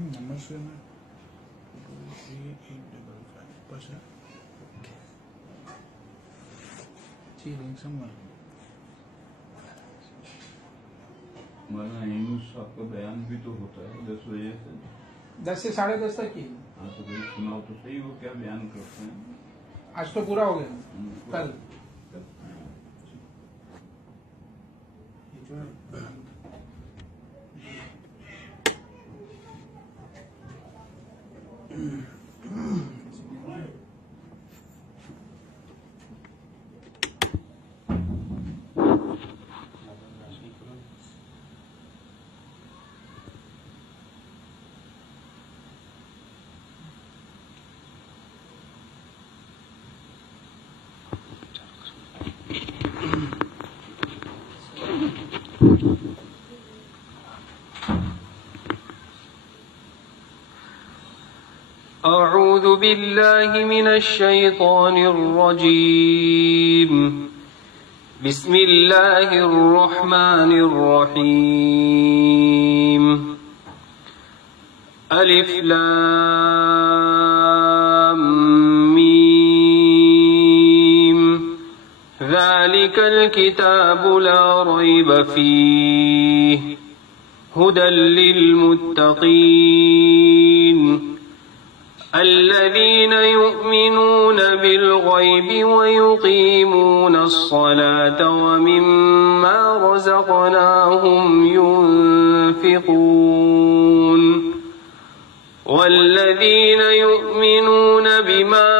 Nomor sudah 23855 pasal. Chilling semua. مولانا یوں صاحب کا بیان بھی تو ہوتا ہے 10 بجے سے 10 سے 10:30 تک کی. ہاں تو پھر سناؤ تو صحیح، وہ کیا بیان کرتے ہیں؟ آج تو پورا ہو گیا. کل أعوذ بالله من الشيطان الرجيم. بسم الله الرحمن الرحيم. ألف لام ميم. ذلك الكتاب لا ريب فيه هدى للمتقين الذين يؤمنون بالغيب ويقيمون الصلاة ومما رزقناهم ينفقون والذين يؤمنون بما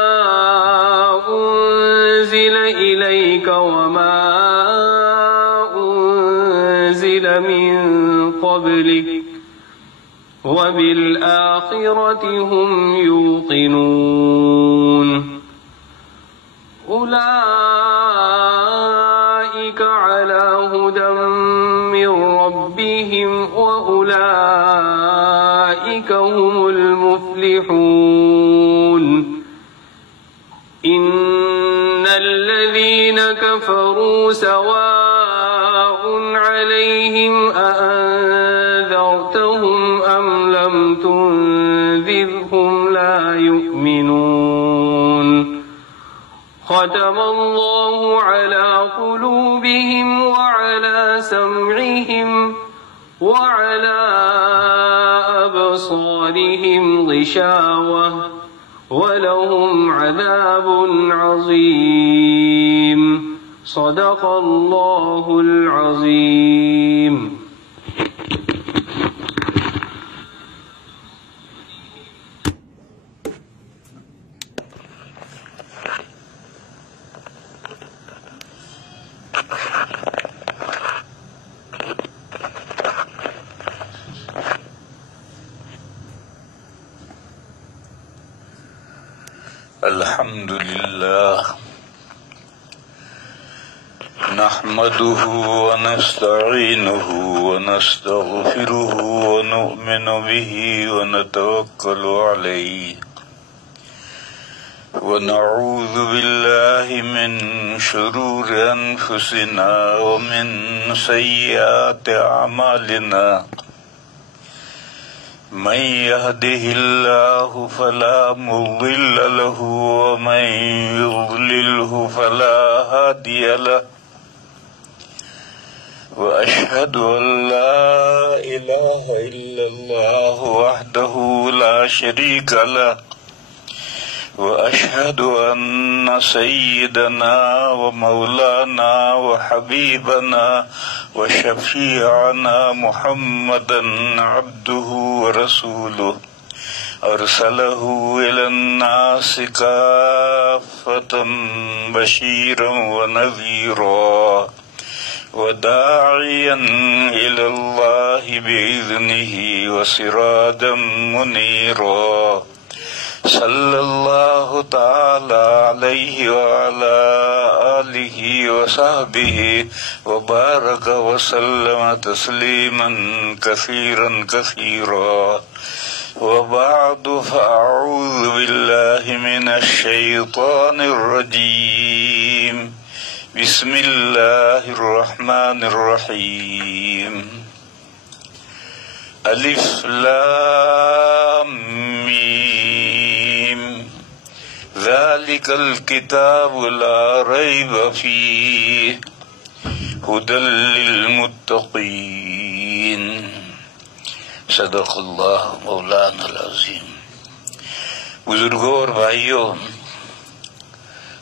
أنزل إليك وما أنزل من قبلك وبالآخرة هم يوقنون أولئك على هدى من ربهم وأولئك هم المفلحون إن الذين كفروا سواء عليهم أأنذرتهم أم لم تنذرهم لا يؤمنون ختم الله على قلوبهم وعلى سمعهم وعلى أبصارهم غشاوة ولهم عذاب عظيم صدق الله العظيم. الحمد لله نحمده ونستعينه ونستغفره ونؤمن به ونتوكل عليه ونعوذ بالله من شرور أنفسنا ومن سيئات أعمالنا من يهده الله فلا مضل له ومن يضلله فلا هادي له وأشهد أن لا إله إلا الله وحده لا شريك له وأشهد أن سيدنا ومولانا وحبيبنا وشفيعنا محمدا عبده ورسوله أرسله إلى الناس كافة بشيرا ونذيرا وداعيا إلى الله بإذنه وسراجا منيرا صلى الله تعالى عليه وعلى آله وصحبه وبارك وسلم تسليما كثيرا كثيرا وبعد فأعوذ بالله من الشيطان الرجيم بسم الله الرحمن الرحيم ألف لام ذالک الکتاب لا ریب فیہ ھدی للمتقین۔ صدق اللہ مولانا العظیم۔ بزرگوں اور بھائیوں،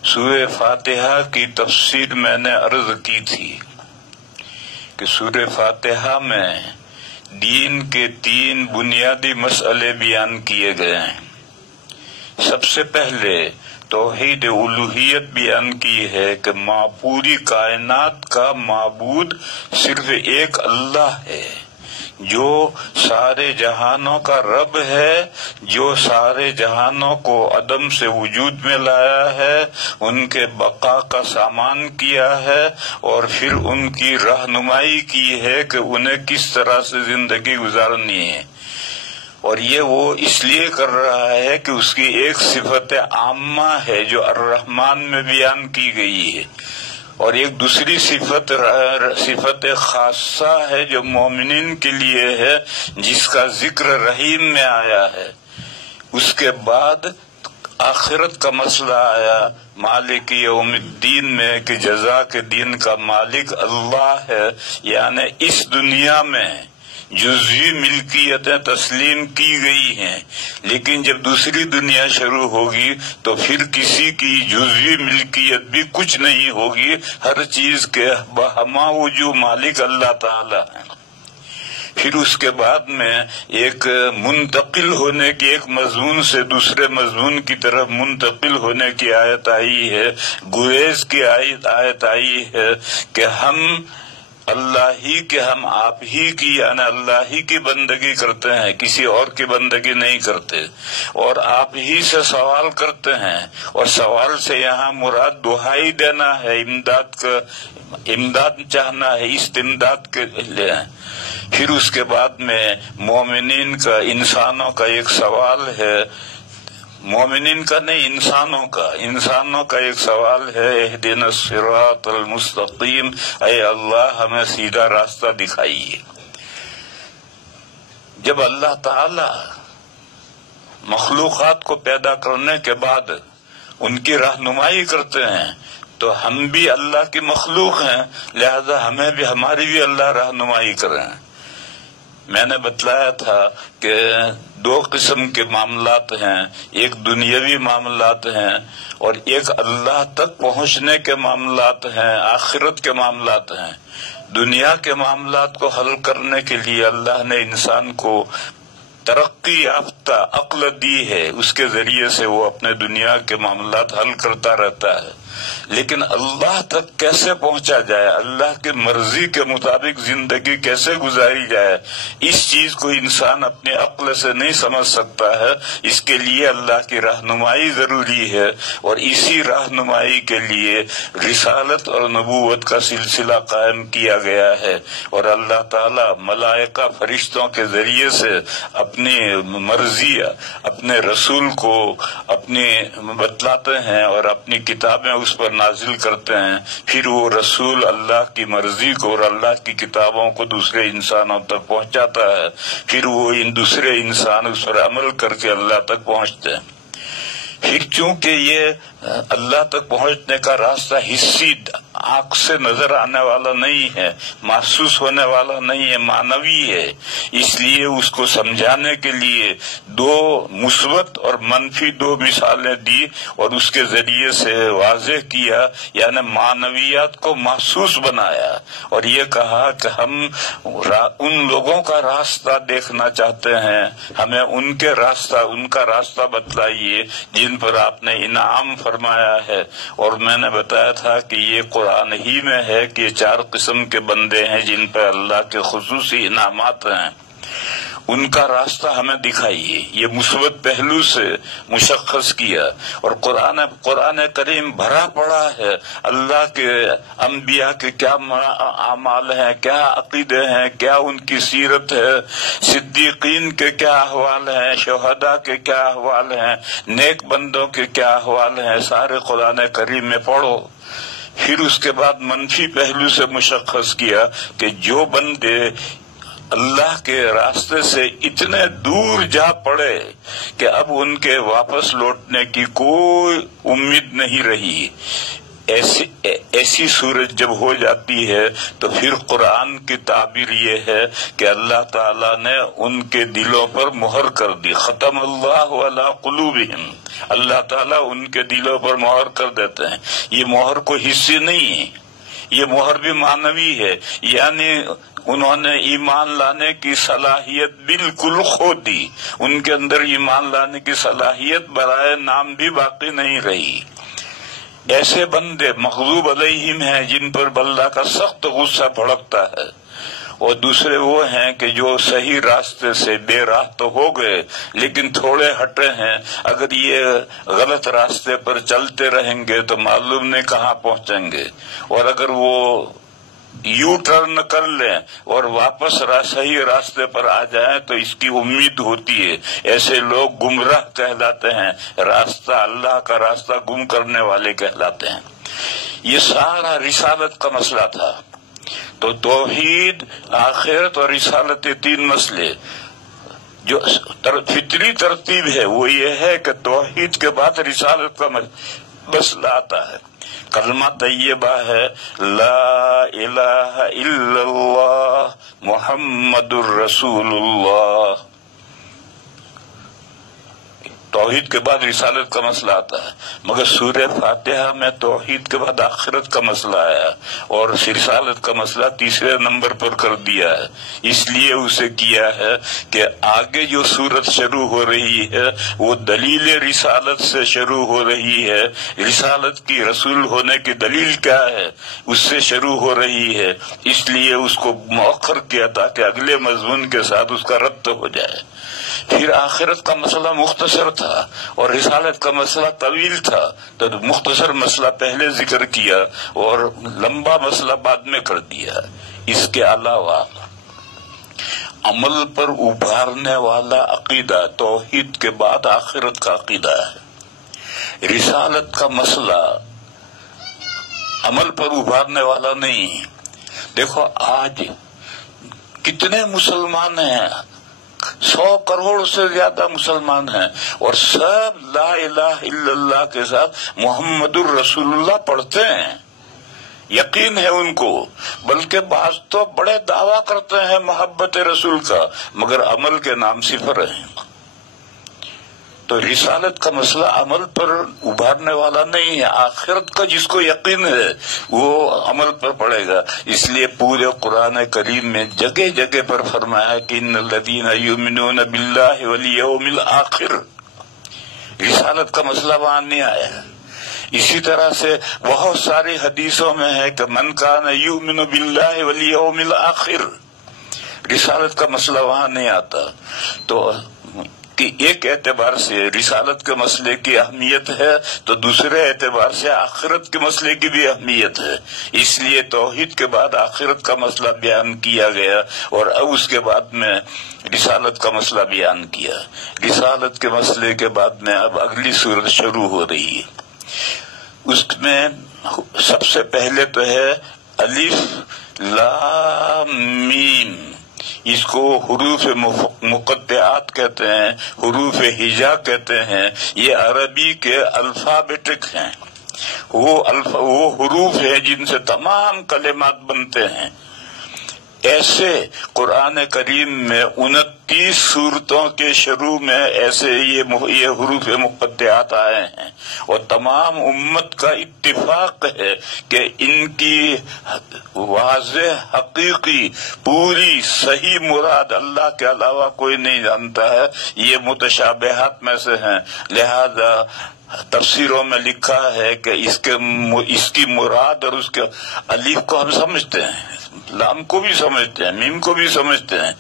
سورہ فاتحہ کی تفسیر میں نے عرض کی تھی کہ سورہ فاتحہ میں دین کے 3 بنیادی مسئلے بیان کیے گئے ہیں۔ سب سے پہلے توحید الوہیت بیان کی ہے کہ پوری کائنات کا معبود صرف ایک اللہ ہے، جو سارے جہانوں کا رب ہے، جو سارے جہانوں کو عدم سے وجود میں لایا ہے، ان کے بقا کا سامان کیا ہے، اور پھر ان کی رہنمائی کی ہے کہ انہیں کس طرح سے زندگی گزارنی ہے۔ اور یہ وہ اس لیے کر رہا ہے کہ اس کی ایک صفت عامہ ہے جو الرحمن میں بیان کی گئی ہے، اور ایک دوسری صفت خاصہ ہے جو مومنین کے لیے ہے، جس کا ذکر رحیم میں آیا ہے۔ اس کے بعد آخرت کا مسئلہ آیا مالک یوم الدین میں کہ جزا کے دن کا مالک اللہ ہے، یعنی اس دنیا میں جزوی ملکیتیں تسلیم کی گئی ہیں، لیکن جب دوسری دنیا شروع ہوگی تو پھر کسی کی جزوی ملکیت بھی کچھ نہیں ہوگی، ہر چیز کے بہما وجود مالک اللہ تعالی ہے۔ پھر اس کے بعد میں ایک منتقل ہونے کی، ایک مضمون سے دوسرے مضمون کی طرف منتقل ہونے کی آیت آئی ہے، گریز کی آیت آئی ہے کہ ہم اللہ ہی کے، ہم آپ ہی کی، یعنی اللہ ہی کی بندگی کرتے ہیں، کسی اور کی بندگی نہیں کرتے، اور آپ ہی سے سوال کرتے ہیں، اور سوال سے یہاں مراد دہائی دینا ہے، امداد چاہنا ہے، استمداد کے لیے۔ پھر اس کے بعد میں مومنین کا، انسانوں کا ایک سوال ہے، مومنین کا نہیں، انسانوں کا ایک سوال ہے، اہدنا الصراط المستقیم، اے اللہ ہمیں سیدھا راستہ دکھائیے۔ جب اللہ تعالی مخلوقات کو پیدا کرنے کے بعد ان کی رہنمائی کرتے ہیں تو ہم بھی اللہ کی مخلوق ہیں، لہذا ہماری بھی اللہ رہنمائی کریں۔ میں نے بتلایا تھا کہ 2 قسم کے معاملات ہیں، ایک دنیاوی معاملات ہیں اور ایک اللہ تک پہنچنے کے معاملات ہیں، آخرت کے معاملات ہیں۔ دنیا کے معاملات کو حل کرنے کے لیے اللہ نے انسان کو ترقی یافتہ عقل دی ہے، اس کے ذریعے سے وہ اپنے دنیا کے معاملات حل کرتا رہتا ہے، لیکن اللہ تک کیسے پہنچا جائے، اللہ کی مرضی کے مطابق زندگی کیسے گزاری جائے، اس چیز کو انسان اپنے عقل سے نہیں سمجھ سکتا ہے۔ اس کے لیے اللہ کی رہنمائی ضروری ہے، اور اسی رہنمائی کے لیے رسالت اور نبوت کا سلسلہ قائم کیا گیا ہے، اور اللہ تعالی ملائکہ فرشتوں کے ذریعے سے اپنی مرضی اپنے رسول کو اپنی بتلاتے ہیں اور اپنی کتابیں اس پر نازل کرتے ہیں، پھر وہ رسول اللہ کی مرضی کو اور اللہ کی کتابوں کو دوسرے انسانوں تک پہنچاتا ہے، پھر وہ ان دوسرے انسان اس پر عمل کر کے اللہ تک پہنچتے ہیں۔ پھر چونکہ یہ اللہ تک پہنچنے کا راستہ حصی آنکھ سے نظر آنے والا نہیں ہے، محسوس ہونے والا نہیں ہے، معنوی ہے، اس لیے اس کو سمجھانے کے لیے 2 مثبت اور منفی 2 مثالیں دی اور اس کے ذریعے سے واضح کیا، یعنی معنویات کو محسوس بنایا، اور یہ کہا کہ ہم ان لوگوں کا راستہ دیکھنا چاہتے ہیں، ہمیں ان کا راستہ بتلائیے جن پر آپ نے انعام فرمایا ہے۔ اور میں نے بتایا تھا کہ یہ قرآن ہی میں ہے کہ 4 قسم کے بندے ہیں جن پر اللہ کے خصوصی انعامات ہیں، ان کا راستہ ہمیں دکھائیے، یہ مثبت پہلو سے مشخص کیا۔ اور قرآن کریم بھرا پڑا ہے اللہ کے انبیاء کے کیا اعمال ہیں، کیا عقیدے ہیں، کیا ان کی سیرت ہے، صدیقین کے کیا احوال ہیں، شہداء کے کیا احوال ہیں، نیک بندوں کے کیا احوال ہیں، سارے قرآن کریم میں پڑھو۔ پھر اس کے بعد منفی پہلو سے مشخص کیا کہ جو بندے اللہ کے راستے سے اتنے دور جا پڑے کہ اب ان کے واپس لوٹنے کی کوئی امید نہیں رہی، ایسی صورت جب ہو جاتی ہے تو پھر قرآن کی تعبیر یہ ہے کہ اللہ تعالیٰ نے ان کے دلوں پر مہر کر دی، ختم اللہ علی قلوبہم، اللہ تعالیٰ ان کے دلوں پر مہر کر دیتے ہیں۔ یہ مہر کوئی حصے نہیں ہے، یہ مہر بھی معنوی ہے، یعنی انہوں نے ایمان لانے کی صلاحیت بالکل کھو دی، ان کے اندر ایمان لانے کی صلاحیت برائے نام بھی باقی نہیں رہی۔ ایسے بندے مغضوب علیہم ہیں جن پر اللہ کا سخت غصہ بھڑکتا ہے، اور دوسرے وہ ہیں کہ جو صحیح راستے سے بے راہ تو ہو گئے لیکن تھوڑے ہٹے ہیں، اگر یہ غلط راستے پر چلتے رہیں گے تو معلوم نہیں کہاں پہنچیں گے، اور اگر وہ یو ٹرن کر لیں اور واپس صحیح راستے پر آ جائیں تو اس کی امید ہوتی ہے۔ ایسے لوگ گمراہ کہلاتے ہیں، راستہ اللہ کا راستہ گم کرنے والے کہلاتے ہیں۔ یہ سارا رسالت کا مسئلہ تھا۔ تو توحید، آخرت اور رسالت، تین مسئلے جو فطری ترتیب ہے وہ یہ ہے کہ توحید کے بعد رسالت کا مسئلہ آتا ہے۔ کلمہ طیبہ ہے لا الہ الا اللہ محمد الرسول اللہ، توحید کے بعد رسالت کا مسئلہ آتا ہے، مگر سورہ فاتحہ میں توحید کے بعد آخرت کا مسئلہ آیا اور رسالت کا مسئلہ تیسرے نمبر پر کر دیا ہے۔ اس لیے اسے کیا ہے کہ آگے جو سورت شروع ہو رہی ہے وہ دلیل رسالت سے شروع ہو رہی ہے، رسالت کی رسول ہونے کی دلیل کیا ہے اس سے شروع ہو رہی ہے، اس لیے اس کو مؤخر کیا تاکہ اگلے مضمون کے ساتھ اس کا ربط ہو جائے۔ پھر آخرت کا مسئلہ مختصر تھا اور رسالت کا مسئلہ طویل تھا، تو مختصر مسئلہ پہلے ذکر کیا اور لمبا مسئلہ بعد میں کر دیا۔ اس کے علاوہ عمل پر ابھارنے والا عقیدہ توحید کے بعد آخرت کا عقیدہ ہے۔ رسالت کا مسئلہ عمل پر ابھارنے والا نہیں۔ دیکھو آج کتنے مسلمان ہیں، 100 کروڑ سے زیادہ مسلمان ہیں، اور سب لا الہ الا اللہ کے ساتھ محمد الرسول اللہ پڑھتے ہیں، یقین ہے ان کو، بلکہ بعض تو بڑے دعویٰ کرتے ہیں محبت رسول کا، مگر عمل کے نام صفر ہیں۔ تو رسالت کا مسئلہ عمل پر ابھارنے والا نہیں ہے، آخرت کا جس کو یقین ہے وہ عمل پر پڑے گا۔ اس لیے پورے قرآن کریم میں جگہ جگہ پر فرمایا کہ ان الذین یؤمنون باللہ والیوم الآخر، رسالت کا مسئلہ وہاں نہیں آیا۔ اسی طرح سے بہت ساری حدیثوں میں ہے کہ من کان یؤمن باللہ والیوم الآخر، رسالت کا مسئلہ وہاں نہیں آتا۔ تو کہ ایک اعتبار سے رسالت کے مسئلے کی اہمیت ہے تو دوسرے اعتبار سے آخرت کے مسئلے کی بھی اہمیت ہے، اس لیے توحید کے بعد آخرت کا مسئلہ بیان کیا گیا اور اب اس کے بعد میں رسالت کا مسئلہ بیان کیا۔ رسالت کے مسئلے کے بعد میں اب اگلی صورت شروع ہو رہی ہے۔ اس میں سب سے پہلے تو ہے الف لام میم، اس کو حروف مقطعات کہتے ہیں، حروف ہجا کہتے ہیں، یہ عربی کے الفابیٹک ہیں، وہ حروف ہیں جن سے تمام کلمات بنتے ہیں۔ ایسے قرآن کریم میں 29 سورتوں کے شروع میں ایسے یہ حروف مقطعات آئے ہیں، اور تمام امت کا اتفاق ہے کہ ان کی واضح حقیقی پوری صحیح مراد اللہ کے علاوہ کوئی نہیں جانتا ہے، یہ متشابہات میں سے ہیں۔ لہذا تفسیروں میں لکھا ہے کہ اس کی مراد اور اس کے الف کو ہم سمجھتے ہیں، لام کو بھی سمجھتے ہیں، میم کو بھی سمجھتے ہیں،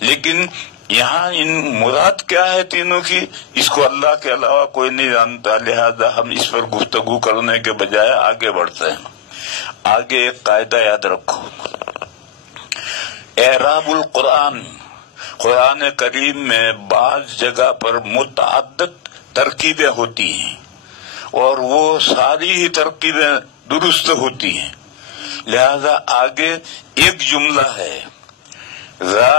لیکن یہاں ان مراد کیا ہے تینوں کی، اس کو اللہ کے علاوہ کوئی نہیں جانتا۔ لہذا ہم اس پر گفتگو کرنے کے بجائے آگے بڑھتے ہیں۔ آگے ایک قاعدہ یاد رکھو، اعراب القرآن، قرآن کریم میں بعض جگہ پر متعدد ترکیبیں ہوتی ہیں اور وہ ساری ہی ترکیبیں درست ہوتی ہیں، لہذا آگے ایک جملہ ہے،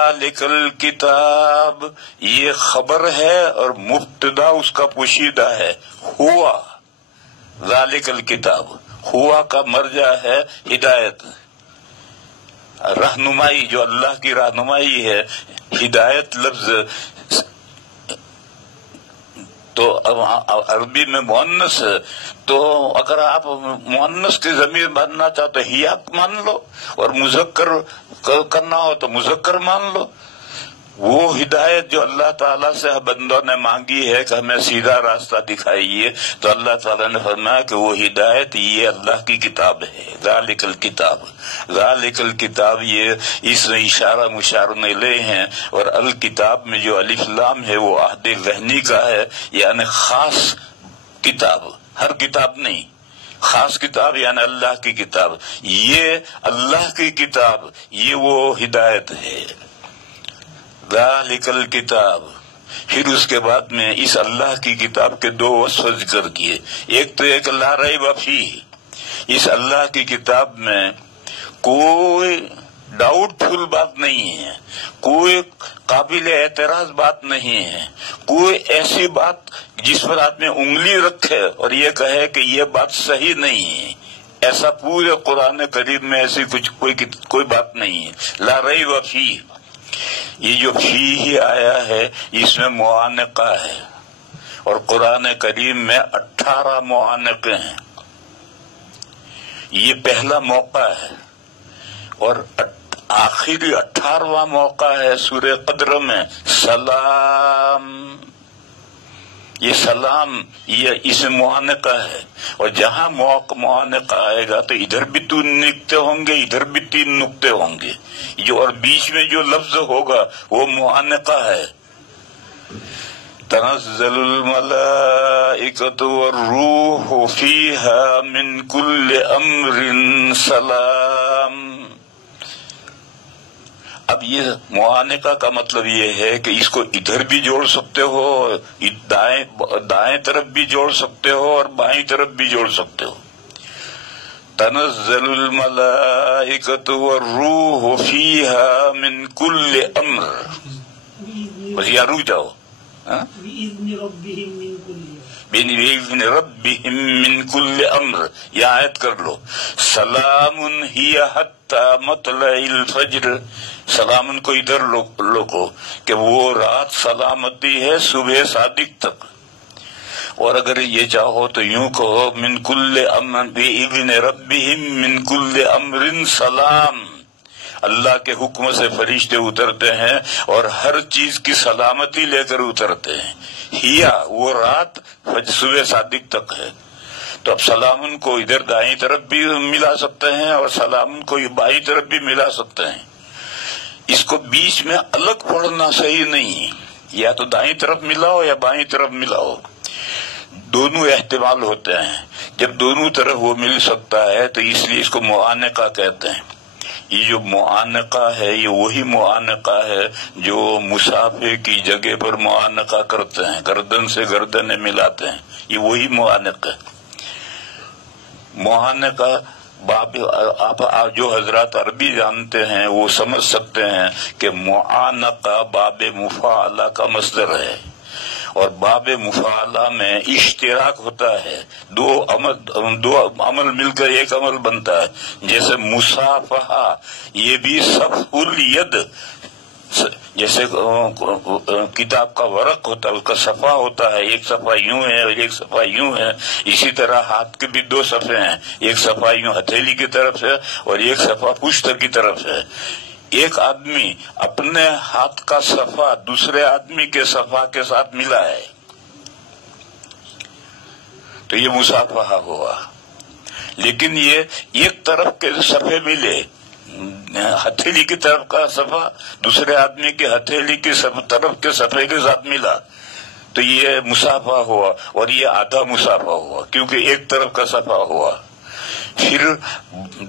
ذالکل کتاب، یہ خبر ہے اور مبتدا اس کا پوشیدہ ہے، ہوا ذالکل کتاب، ہوا کا مرجع ہے ہدایت، رہنمائی، جو اللہ کی رہنمائی ہے۔ ہدایت لفظ تو عربی میں مؤنث ہے، تو اگر آپ مؤنث کی ضمیر ماننا چاہتے ہی آپ مان لو، اور مذکر کرنا ہو تو مذکر مان لو۔ وہ ہدایت جو اللہ تعالیٰ سے بندوں نے مانگی ہے کہ ہمیں سیدھا راستہ دکھائیے، تو اللہ تعالیٰ نے فرمایا کہ وہ ہدایت یہ اللہ کی کتاب ہے، ذالک الکتاب۔ ذالک الکتاب، یہ اس میں اشارہ مشار الیہ ہیں، اور الکتاب میں جو الف لام ہے وہ عہد ذہنی کا ہے، یعنی خاص کتاب، ہر کتاب نہیں، خاص کتاب یعنی اللہ کی کتاب۔ یہ اللہ کی کتاب، یہ وہ ہدایت ہے، ذالک الکتاب۔ پھر اس کے بعد میں اس اللہ کی کتاب کے دو وصف ذکر کیے، ایک تو ایک لا ریب فیہ، اس اللہ کی کتاب میں کوئی ڈاؤٹ فل بات نہیں ہے، کوئی قابل اعتراض بات نہیں ہے، کوئی ایسی بات جس پر آدمی انگلی رکھے اور یہ کہے کہ یہ بات صحیح نہیں ہے، ایسا پورے قرآن کریم میں ایسی کوئی بات نہیں ہے۔ لا ریب فیہ، یہ جو فیہ آیا ہے اس میں معانقہ ہے، اور قرآن کریم میں 18 معانقے ہیں، یہ پہلا موقع ہے، اور آخری 18واں موقع ہے سورہ قدر میں سلام۔ یہ سلام یہ اس میں معانقہ ہے، اور جہاں معانقہ آئے گا تو ادھر بھی 3 نقطے ہوں گے، ادھر بھی 3 نقطے ہوں گے، جو اور بیچ میں جو لفظ ہوگا وہ معانقہ ہے۔ تنزل الملائکۃ والروح فیہا من کل امر سلام۔ اب یہ معانقہ کا مطلب یہ ہے کہ اس کو ادھر بھی جوڑ سکتے ہو، دائیں طرف بھی جوڑ سکتے ہو اور بائیں طرف بھی جوڑ سکتے ہو۔ تنزل الملائکۃ والروح فیہا من کل امر، بس یہاں رک جاؤ، بِإِذْنِ رَبِّهِمْ مِنْ كُلِّ أَمْرٍ، یہ آیت کر لو۔ سلام ہی حتی مطلع الفجر، سلام کو ادھر لوگو کہ وہ رات سلامتی ہے صبح صادق تک، اور اگر یہ چاہو تو یوں کہو من کل امر بِإِذْنِ رَبِّهِمْ مِنْ كُلِّ أَمْرٍ سلام، اللہ کے حکم سے فرشتے اترتے ہیں اور ہر چیز کی سلامتی لے کر اترتے ہیں۔ ہیا وہ رات صبح صادق تک ہے، تو اب سلامن کو ادھر دائیں طرف بھی ملا سکتے ہیں اور سلامن کو بائیں طرف بھی ملا سکتے ہیں۔ اس کو بیچ میں الگ پڑھنا صحیح نہیں، یا تو دائیں طرف ملاؤ یا بائیں طرف ملاؤ، دونوں احتمال ہوتے ہیں۔ جب دونوں طرف وہ مل سکتا ہے تو اس لیے اس کو معانقہ کہتے ہیں۔ یہ جو معانقہ ہے یہ وہی معانقہ ہے جو مسافر کی جگہ پر معانقہ کرتے ہیں، گردن سے گردن ملاتے ہیں، یہ وہی معانقہ ہے۔ معانقہ آپ جو حضرات عربی جانتے ہیں وہ سمجھ سکتے ہیں کہ معانقہ باب مفاعلہ کا مصدر ہے، اور باب مفاعلہ میں اشتراک ہوتا ہے، دو عمل مل کر ایک عمل بنتا ہے، جیسے مصافحہ، یہ بھی صفح الید، جیسے کتاب کا ورق ہوتا ہے اس کا صفحہ ہوتا ہے، ایک صفحہ یوں ہے اور ایک صفحہ یوں ہے، اسی طرح ہاتھ کے بھی 2 صفحے ہیں، ایک صفحہ یوں ہتھیلی کی طرف ہے اور ایک صفحہ پشت کی طرف ہے۔ ایک آدمی اپنے ہاتھ کا صفحہ دوسرے آدمی کے صفحہ کے ساتھ ملا ہے تو یہ مصافحہ ہوا، لیکن یہ ایک طرف کے صفحے ملے، ہتھیلی کی طرف کا صفحہ دوسرے آدمی کے ہتھیلی کی طرف کے صفحے کے ساتھ ملا تو یہ مصافحہ ہوا، اور یہ آدھا مصافحہ ہوا کیونکہ ایک طرف کا صفحہ ہوا۔ پھر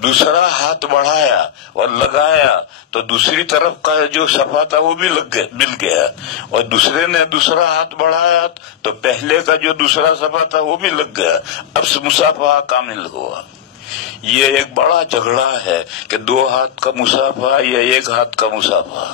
دوسرا ہاتھ بڑھایا اور لگایا تو دوسری طرف کا جو صفحہ تھا وہ بھی مل گیا، اور دوسرے نے دوسرا ہاتھ بڑھایا تو پہلے کا جو دوسرا صفحہ تھا وہ بھی لگ گیا، اب مصافحہ کامل ہوا۔ یہ ایک بڑا جھگڑا ہے کہ 2 ہاتھ کا مصافحہ یا 1 ہاتھ کا مصافحہ،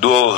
2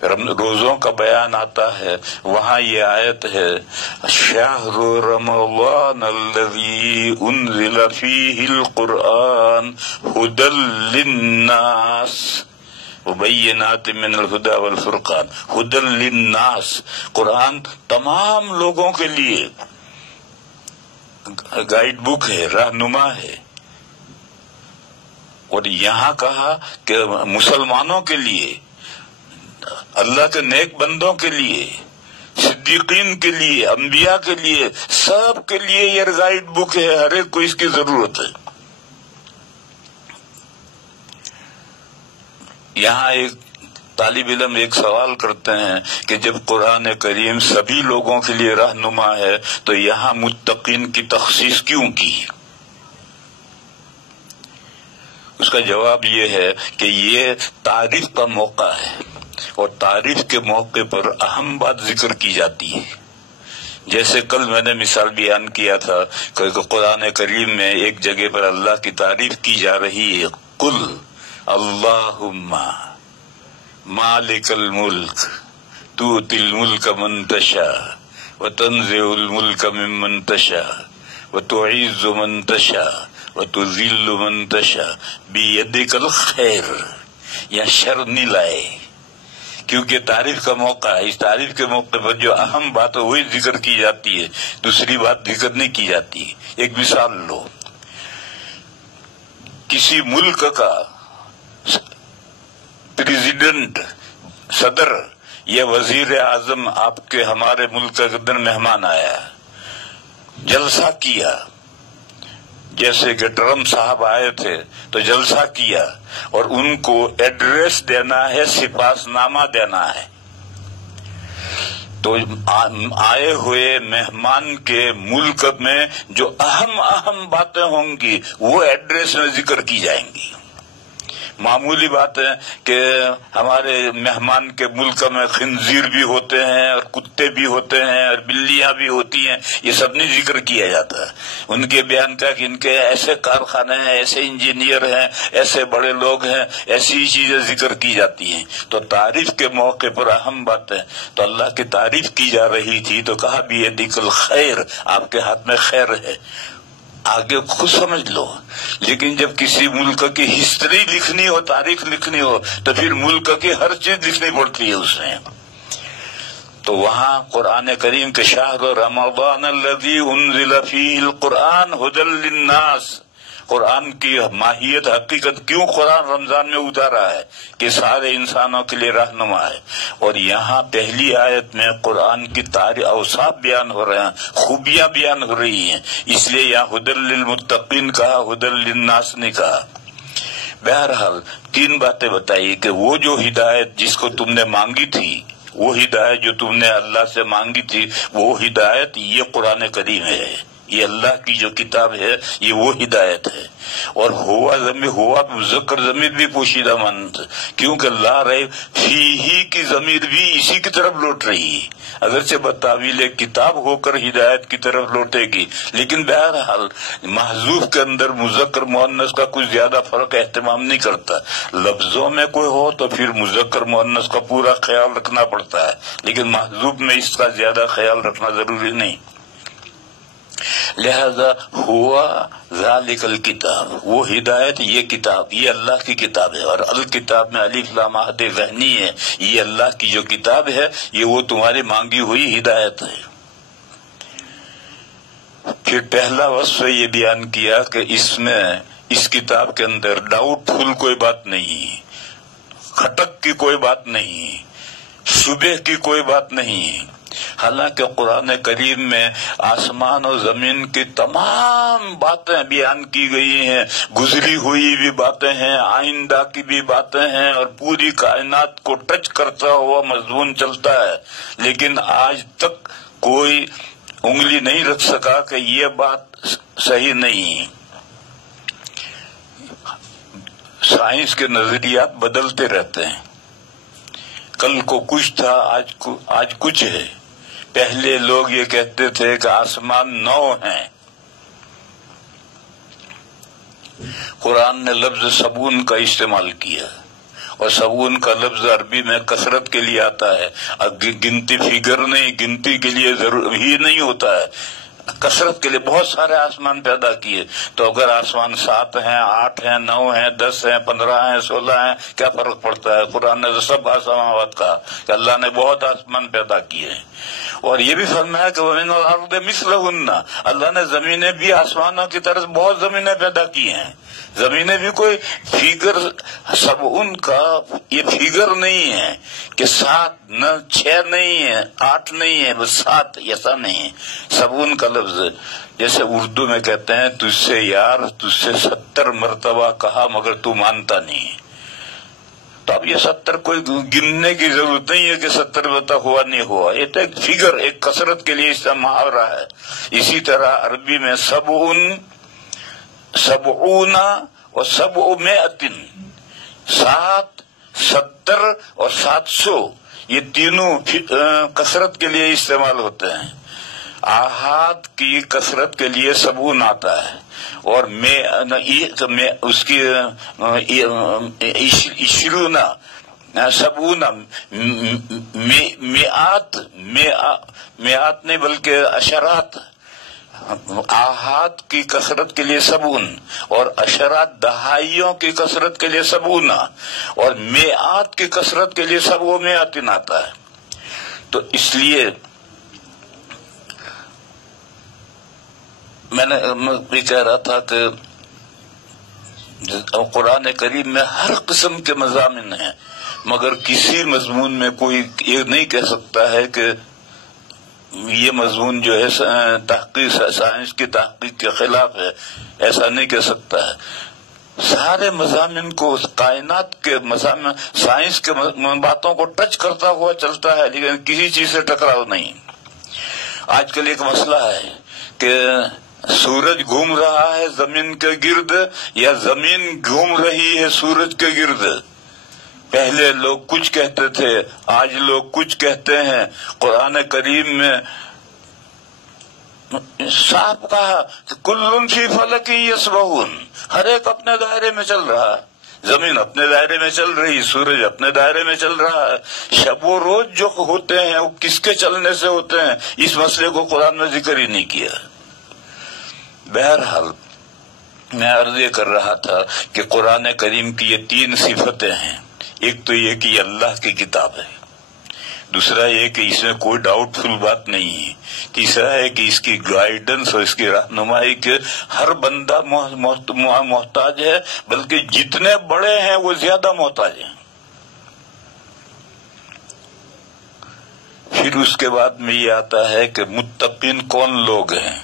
روزوں کا بیان آتا ہے، وہاں یہ آیت ہے شہر رمضان الذی انزل فیہ القرآن ھدی للناس وبینات من الہدی والفرقان. ھدی للناس، قرآن تمام لوگوں کے لیے گائیڈ بک ہے، رہنما ہے. اور یہاں کہا کہ مسلمانوں کے لیے، اللہ کے نیک بندوں کے لیے، صدیقین کے لیے، انبیاء کے لیے، سب کے لیے یہ گائیڈ بک ہے، ہر ایک کو اس کی ضرورت ہے. یہاں ایک طالب علم ایک سوال کرتے ہیں کہ جب قرآن کریم سبھی لوگوں کے لیے رہنما ہے تو یہاں متقین کی تخصیص کیوں کی؟ اس کا جواب یہ ہے کہ یہ تعریف کا موقع ہے، اور تعریف کے موقع پر اہم بات ذکر کی جاتی ہے. جیسے کل میں نے مثال بیان کیا تھا کہ قرآن کریم میں ایک جگہ پر اللہ کی تعریف کی جا رہی ہے، قل اللہم مالک الملک تؤتی الملک من تشاء وتنزع الملک ممن تشاء وتعز من تشاء وتذل من تشاء بیدک الخیر. یا شر نہیں لائے، کیونکہ تعریف کا موقع ہے. اس تعریف کے موقع پر جو اہم بات ہے وہی ذکر کی جاتی ہے، دوسری بات ذکر نہیں کی جاتی. ایک مثال لو، کسی ملک کا پریزیڈنٹ، صدر یا وزیر اعظم آپ کے ہمارے ملک کا دن مہمان آیا، جلسہ کیا، جیسے کہ ٹرمپ صاحب آئے تھے تو جلسہ کیا، اور ان کو ایڈریس دینا ہے، سپاس نامہ دینا ہے. تو آئے ہوئے مہمان کے ملک میں جو اہم باتیں ہوں گی وہ ایڈریس میں ذکر کی جائیں گی. معمولی بات ہے کہ ہمارے مہمان کے ملک میں خنزیر بھی ہوتے ہیں اور کتے بھی ہوتے ہیں اور بلیاں بھی ہوتی ہیں، یہ سب نہیں ذکر کیا جاتا. ان کے بیان کا کہ ان کے ایسے کارخانے ہیں، ایسے انجینئر ہیں، ایسے بڑے لوگ ہیں، ایسی چیزیں ذکر کی جاتی ہیں. تو تعریف کے موقع پر اہم بات ہے. تو اللہ کی تعریف کی جا رہی تھی تو کہا بیدک الخیر، آپ کے ہاتھ میں خیر ہے. آگے خود سمجھ لو. لیکن جب کسی ملک کی ہسٹری لکھنی ہو، تاریخ لکھنی ہو، تو پھر ملک کی ہر چیز لکھنی پڑتی ہے اس میں. تو وہاں قرآن کریم کے شہر رمضان الذی انزل فیہ القرآن ھدی للناس، قرآن کی ماہیت، حقیقت، کیوں قرآن رمضان میں اتارا ہے کہ سارے انسانوں کے لیے رہنما ہے. اور یہاں پہلی آیت میں قرآن کی اوصاف بیان ہو رہے ہیں، خوبیاں بیان ہو رہی ہیں، اس لیے یہاں ھدی للمتقین کہا، ھدی للناس نے کہا. بہرحال تین باتیں بتائی کہ وہ جو ہدایت جس کو تم نے مانگی تھی، وہ ہدایت جو تم نے اللہ سے مانگی تھی، وہ ہدایت یہ قرآن کریم ہے، یہ اللہ کی جو کتاب ہے، یہ وہ ہدایت ہے. اور ہوا مذکر ضمیر بھی پوشیدہ مانند، کیونکہ لا ریب فیہ کی ضمیر بھی اسی کی طرف لوٹ رہی ہے، اگرچہ بتاویل کتاب ہو کر ہدایت کی طرف لوٹے گی. لیکن بہرحال محذوف کے اندر مذکر مؤنث کا کچھ زیادہ فرق اہتمام نہیں کرتا. لفظوں میں کوئی ہو تو پھر مذکر مؤنث کا پورا خیال رکھنا پڑتا ہے، لیکن محذوف میں اس کا زیادہ خیال رکھنا ضروری نہیں. لہذا ہوا ذالک الکتاب، وہ ہدایت، یہ کتاب، یہ اللہ کی کتاب ہے. اور الکتاب میں الف لام عہد ذہنی ہے، یہ اللہ کی جو کتاب ہے، یہ وہ تمہاری مانگی ہوئی ہدایت ہے. پھر پہلا وصف یہ بیان کیا کہ اس کتاب کے اندر ڈاؤٹ فل کوئی بات نہیں، کھٹک کی کوئی بات نہیں، شبہ کی کوئی بات نہیں. حالانکہ قرآن کریم میں آسمان و زمین کی تمام باتیں بیان کی گئی ہیں، گزری ہوئی بھی باتیں ہیں، آئندہ کی بھی باتیں ہیں، اور پوری کائنات کو ٹچ کرتا ہوا مضمون چلتا ہے. لیکن آج تک کوئی انگلی نہیں رکھ سکا کہ یہ بات صحیح نہیں. سائنس کے نظریات بدلتے رہتے ہیں، کل کو کچھ تھا، آج کچھ ہے. پہلے لوگ یہ کہتے تھے کہ آسمان 9 ہیں، قرآن نے لفظ 70 کا استعمال کیا. اور سبعون کا لفظ عربی میں کثرت کے لیے آتا ہے، گنتی فگر نہیں، گنتی کے لیے ہی نہیں ہوتا ہے، کثرت کے لیے بہت سارے آسمان پیدا کیے. تو اگر آسمان 7 ہیں، 8 ہیں، 9 ہیں، 10 ہیں، 15 ہیں، 16 ہیں، کیا فرق پڑتا ہے؟ قرآن نے تو سب آسماوات کہا کہ اللہ نے بہت آسمان پیدا کیے ہیں. اور یہ بھی فرمایا کہ وَمِنَ الْأَرْضِ مِثْلَهُنَّ، اللہ نے زمینیں بھی آسمانوں کی طرح بہت زمینیں پیدا کی ہیں. زمینیں بھی کوئی فیگر سب ان کا یہ فیگر نہیں ہے کہ 7 نہ 6 نہیں ہے، 8 نہیں ہے، بس 7، ایسا نہیں ہے. سب ان کا لفظ جیسے اردو میں کہتے ہیں تجھ سے یار تجھ سے 70 مرتبہ کہا مگر تو مانتا نہیں. تو اب یہ 70 کوئی گننے کی ضرورت نہیں ہے کہ 70 مرتبہ ہوا نہیں ہوا، یہ تو ایک فیگر، ایک کثرت کے لیے اس کا محاورہ ہے. اسی طرح عربی میں سبعون اور 700، 7، 70 اور 700، یہ تینوں کثرت کے لیے استعمال ہوتے ہیں. آحاد کی کثرت کے لیے 70 آتا ہے، اور اس کی 20، 70، میعات نہیں بلکہ عشرات. آحاد کی کثرت کے لیے 70 اور عشرات دہائیوں کی کثرت کے لیے 70 اور میعات کی کثرت کے لیے 700 آتا ہے. تو اس لیے میں بھی کہہ رہا تھا کہ قرآن کریم میں ہر قسم کے مضامین ہیں، مگر کسی مضمون میں کوئی یہ نہیں کہہ سکتا ہے کہ یہ مضمون جو ہے تحقیق سائنس کی تحقیق کے خلاف ہے، ایسا نہیں کہہ سکتا ہے. سارے مضامین کو کائنات کے مضامین سائنس کے باتوں کو ٹچ کرتا ہوا چلتا ہے، لیکن کسی چیز سے ٹکراؤ نہیں. آج کل ایک مسئلہ ہے کہ سورج گھوم رہا ہے زمین کے گرد یا زمین گھوم رہی ہے سورج کے گرد. پہلے لوگ کچھ کہتے تھے، آج لوگ کچھ کہتے ہیں. قرآن کریم میں صاحب کہا کہ کل فی فلک یسبحون، ہر ایک اپنے دائرے میں چل رہا ہے. زمین اپنے دائرے میں چل رہی، سورج اپنے دائرے میں چل رہا ہے. شب و روز جو ہوتے ہیں وہ کس کے چلنے سے ہوتے ہیں، اس مسئلے کو قرآن میں ذکر ہی نہیں کیا. بہرحال میں عرض یہ کر رہا تھا کہ قرآن کریم کی یہ 3 صفتیں ہیں. ایک تو یہ کہ یہ اللہ کی کتاب ہے، دوسرا یہ کہ اس میں کوئی ڈاؤٹ فل بات نہیں ہے، تیسرا ہے کہ اس کی گائیڈنس اور اس کی رہنمائی کے ہر بندہ محتاج ہے، بلکہ جتنے بڑے ہیں وہ زیادہ محتاج ہیں. پھر اس کے بعد میں یہ آتا ہے کہ متقین کون لوگ ہیں.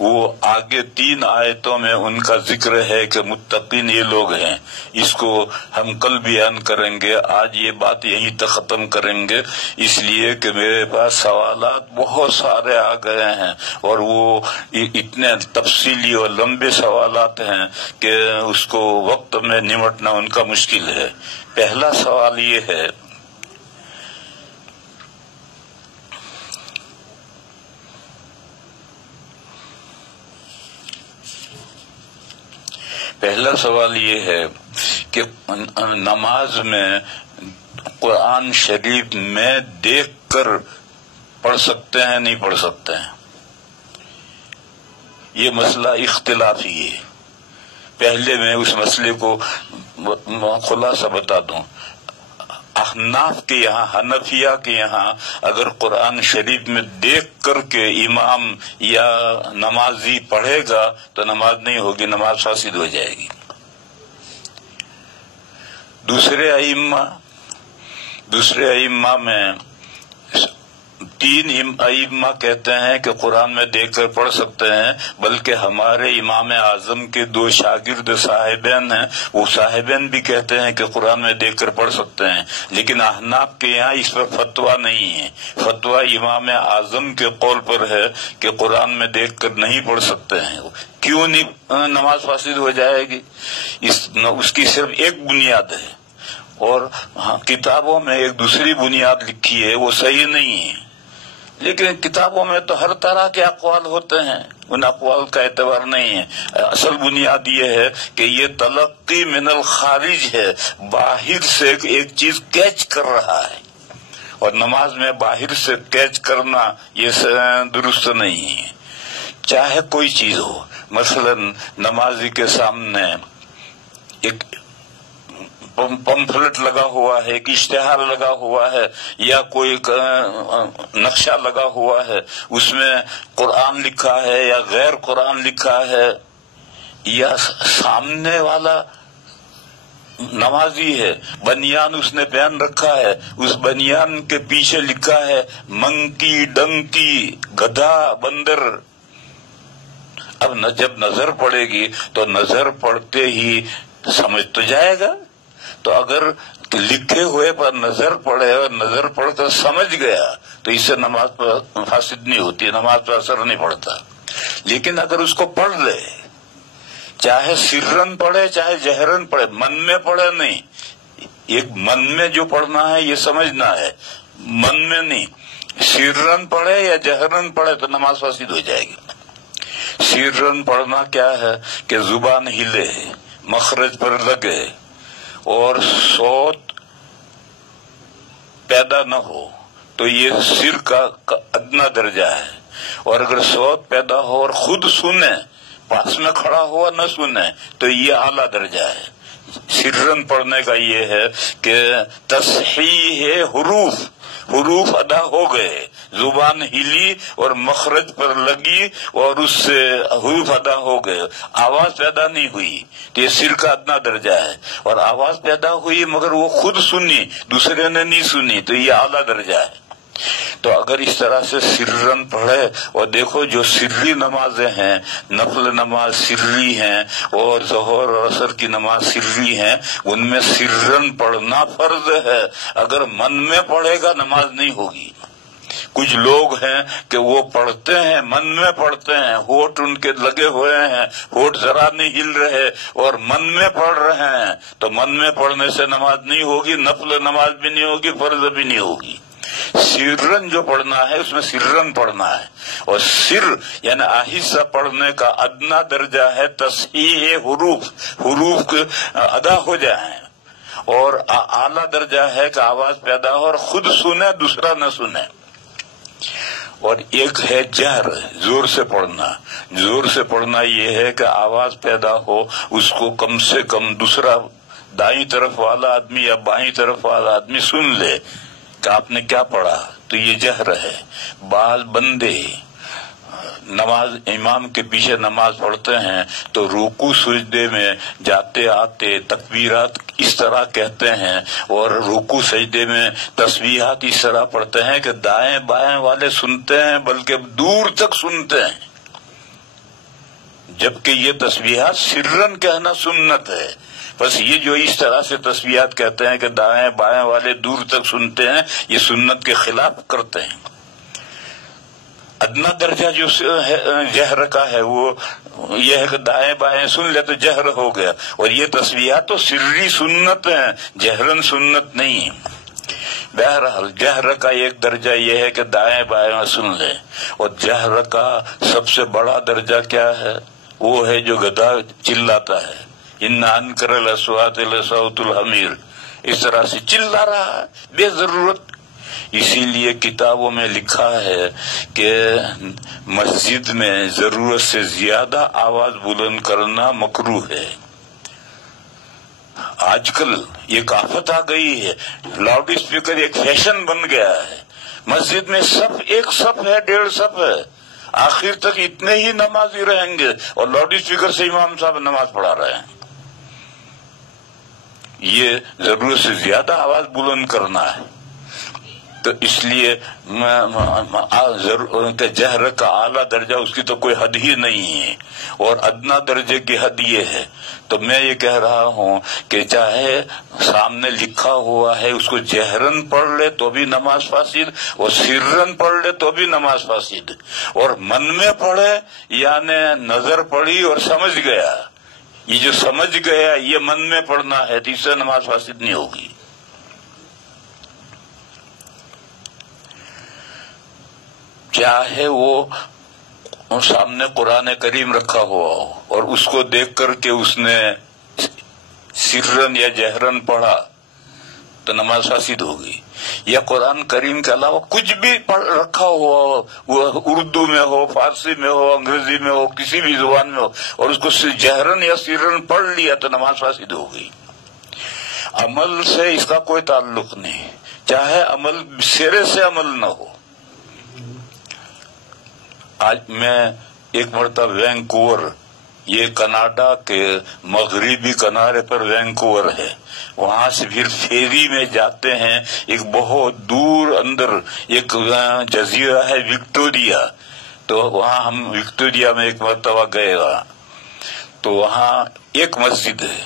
وہ آگے 3 آیتوں میں ان کا ذکر ہے کہ متقین یہ لوگ ہیں. اس کو ہم کل بیان کریں گے، آج یہ بات یہیں تک ختم کریں گے، اس لیے کہ میرے پاس سوالات بہت سارے آ گئے ہیں اور وہ اتنے تفصیلی اور لمبے سوالات ہیں کہ اس کو وقت میں نمٹنا ان کا مشکل ہے. پہلا سوال یہ ہے کہ نماز میں قرآن شریف میں دیکھ کر پڑھ سکتے ہیں نہیں پڑھ سکتے ہیں. یہ مسئلہ اختلافی ہے. پہلے میں اس مسئلے کو خلاصہ بتا دوں. احناف کے یہاں، حنفیہ کے یہاں اگر قرآن شریف میں دیکھ کر کے امام یا نمازی پڑھے گا تو نماز نہیں ہوگی، نماز فاسد ہو جائے گی. دوسرے ائمہ میں 3 ائمہ کہتے ہیں کہ قرآن میں دیکھ کر پڑھ سکتے ہیں، بلکہ ہمارے امام اعظم کے 2 شاگرد صاحبین ہیں، وہ صاحبین بھی کہتے ہیں کہ قرآن میں دیکھ کر پڑھ سکتے ہیں. لیکن احناف کے یہاں اس پر فتویٰ نہیں ہے. فتویٰ امام اعظم کے قول پر ہے کہ قرآن میں دیکھ کر نہیں پڑھ سکتے ہیں. کیوں نہیں نماز فاسد ہو جائے گی؟ اس کی صرف ایک بنیاد ہے، اور کتابوں میں ایک دوسری بنیاد لکھی ہے، وہ صحیح نہیں ہے. لیکن کتابوں میں تو ہر طرح کے اقوال ہوتے ہیں، ان اقوال کا اعتبار نہیں ہے۔ اصل بنیاد یہ ہے کہ یہ تلقی من الخارج ہے، باہر سے ایک چیز کیچ کر رہا ہے، اور نماز میں باہر سے کیچ کرنا یہ درست نہیں ہے۔ چاہے کوئی چیز ہو، مثلا نمازی کے سامنے ایک پمفلٹ لگا ہوا ہے، ایک اشتہار لگا ہوا ہے، یا کوئی نقشہ لگا ہوا ہے، اس میں قرآن لکھا ہے یا غیر قرآن لکھا ہے، یا سامنے والا نمازی ہے، بنیان اس نے پہن رکھا ہے، اس بنیان کے پیچھے لکھا ہے منکی ڈنکی گدھا بندر۔ اب جب نظر پڑے گی تو نظر پڑتے ہی سمجھ تو جائے گا، تو اگر لکھے ہوئے پر نظر پڑے اور نظر پڑ کر سمجھ گیا تو اس سے نماز پر فاسد نہیں ہوتی، نماز پر اثر نہیں پڑتا۔ لیکن اگر اس کو پڑھ لے، چاہے سرن پڑھے چاہے جہرن پڑھے، من میں پڑھے نہیں، ایک من میں جو پڑھنا ہے یہ سمجھنا ہے، من میں نہیں، سرن پڑھے یا جہرن پڑھے تو نماز فاسد ہو جائے گی۔ سرن پڑھنا کیا ہے کہ زبان ہلے، مخرج پر لگے اور صوت پیدا نہ ہو، تو یہ سر کا ادنا درجہ ہے۔ اور اگر صوت پیدا ہو اور خود سنے، پاس میں کھڑا ہوا نہ سنے، تو یہ اعلیٰ درجہ ہے۔ سرن پڑھنے کا یہ ہے کہ تصحیح حروف ادا ہو گئے، زبان ہلی اور مخرج پر لگی اور اس سے حروف ادا ہو گئے، آواز پیدا نہیں ہوئی، تو یہ سر کا ادنا درجہ ہے۔ اور آواز پیدا ہوئی مگر وہ خود سنی، دوسرے نے نہیں سنی، تو یہ اعلیٰ درجہ ہے۔ تو اگر اس طرح سے سرن پڑھے، اور دیکھو جو سری نمازیں ہیں، نفل نماز سری ہیں اور ظہر اور عصر کی نماز سری ہیں، ان میں سرن پڑھنا فرض ہے۔ اگر من میں پڑھے گا نماز نہیں ہوگی۔ کچھ لوگ ہیں کہ وہ پڑھتے ہیں، من میں پڑھتے ہیں، ہونٹ ان کے لگے ہوئے ہیں، ہونٹ ذرا نہیں ہل رہے اور من میں پڑھ رہے ہیں، تو من میں پڑھنے سے نماز نہیں ہوگی، نفل نماز بھی نہیں ہوگی، فرض بھی نہیں ہوگی۔ سرن جو پڑھنا ہے اس میں سرن پڑھنا ہے، اور سر یعنی آہستہ پڑھنے کا ادنا درجہ ہے تصحیح حروف ادا ہو جائیں، اور اعلیٰ درجہ ہے کہ آواز پیدا ہو اور خود سنے دوسرا نہ سنے۔ اور ایک ہے جہر، زور سے پڑھنا۔ زور سے پڑھنا یہ ہے کہ آواز پیدا ہو، اس کو کم سے کم دوسرا دائیں طرف والا آدمی یا بائیں طرف والا آدمی سن لے کہ آپ نے کیا پڑھا، تو یہ جہر ہے۔ بعض بندے نماز امام کے پیچھے نماز پڑھتے ہیں تو رکوع سجدے میں جاتے آتے تکبیرات اس طرح کہتے ہیں، اور رکوع سجدے میں تسبیحات اس طرح پڑھتے ہیں کہ دائیں بائیں والے سنتے ہیں، بلکہ دور تک سنتے ہیں، جبکہ یہ تسبیحات سرن کہنا سنت ہے۔ بس یہ جو اس طرح سے تسبیحات کہتے ہیں کہ دائیں بائیں والے دور تک سنتے ہیں، یہ سنت کے خلاف کرتے ہیں۔ ادنا درجہ جو جہر کا ہے وہ یہ ہے کہ دائیں بائیں سن لے تو جہر ہو گیا، اور یہ تسبیحات تو سری سنت ہیں، جہرن سنت نہیں۔ بہرحال جہر کا ایک درجہ یہ ہے کہ دائیں بائیں سن لے، اور جہر کا سب سے بڑا درجہ کیا ہے؟ وہ ہے جو گدھا چلاتا ہے، ان انکر الاصوات لصوت الحمیر، اس طرح سے چلا رہا ہے بے ضرورت۔ اسی لیے کتابوں میں لکھا ہے کہ مسجد میں ضرورت سے زیادہ آواز بلند کرنا مکروہ ہے۔ آج کل یہ آفت آ گئی ہے، لاؤڈ اسپیکر ایک فیشن بن گیا ہے۔ مسجد میں صف ایک صف ہے، 1.5 صف ہے، آخر تک اتنے ہی نمازی رہیں گے اور لاؤڈ اسپیکر سے امام صاحب نماز پڑھا رہے ہیں۔ یہ ضرورت سے زیادہ آواز بلند کرنا ہے، تو اس لیے جہر کا اعلیٰ درجہ اس کی تو کوئی حد ہی نہیں ہے، اور ادنا درجے کی حد یہ ہے۔ تو میں یہ کہہ رہا ہوں کہ چاہے سامنے لکھا ہوا ہے اس کو جہرن پڑھ لے تو بھی نماز فاسد، اور سرن پڑھ لے تو بھی نماز فاسد، اور من میں پڑھے یعنی نظر پڑی اور سمجھ گیا، یہ جو سمجھ گیا یہ من میں پڑھنا ہے، تو اس سے نماز فاسد نہیں ہوگی۔ چاہے وہ سامنے قرآن کریم رکھا ہوا ہو اور اس کو دیکھ کر کے اس نے سرن یا جہرن پڑھا تو نماز فاسد ہوگی، یا قرآن کریم کے علاوہ کچھ بھی پڑھ رکھا ہوا ہو، وہ اردو میں ہو، فارسی میں ہو، انگریزی میں ہو، کسی بھی زبان میں ہو، اور اس کو جہرن یا سرن پڑھ لیا تو نماز فاسد ہوگی۔ عمل سے اس کا کوئی تعلق نہیں، چاہے عمل سرے سے عمل نہ ہو۔ آج میں ایک مرتبہ وینکوور، یہ کینیڈا کے مغربی کنارے پر وینکوور ہے، وہاں سے پھر فیری میں جاتے ہیں، ایک بہت دور اندر ایک جزیرہ ہے وکٹوریا، تو وہاں ہم وکٹوریا میں ایک مرتبہ گئے وہاں، تو وہاں ایک مسجد ہے،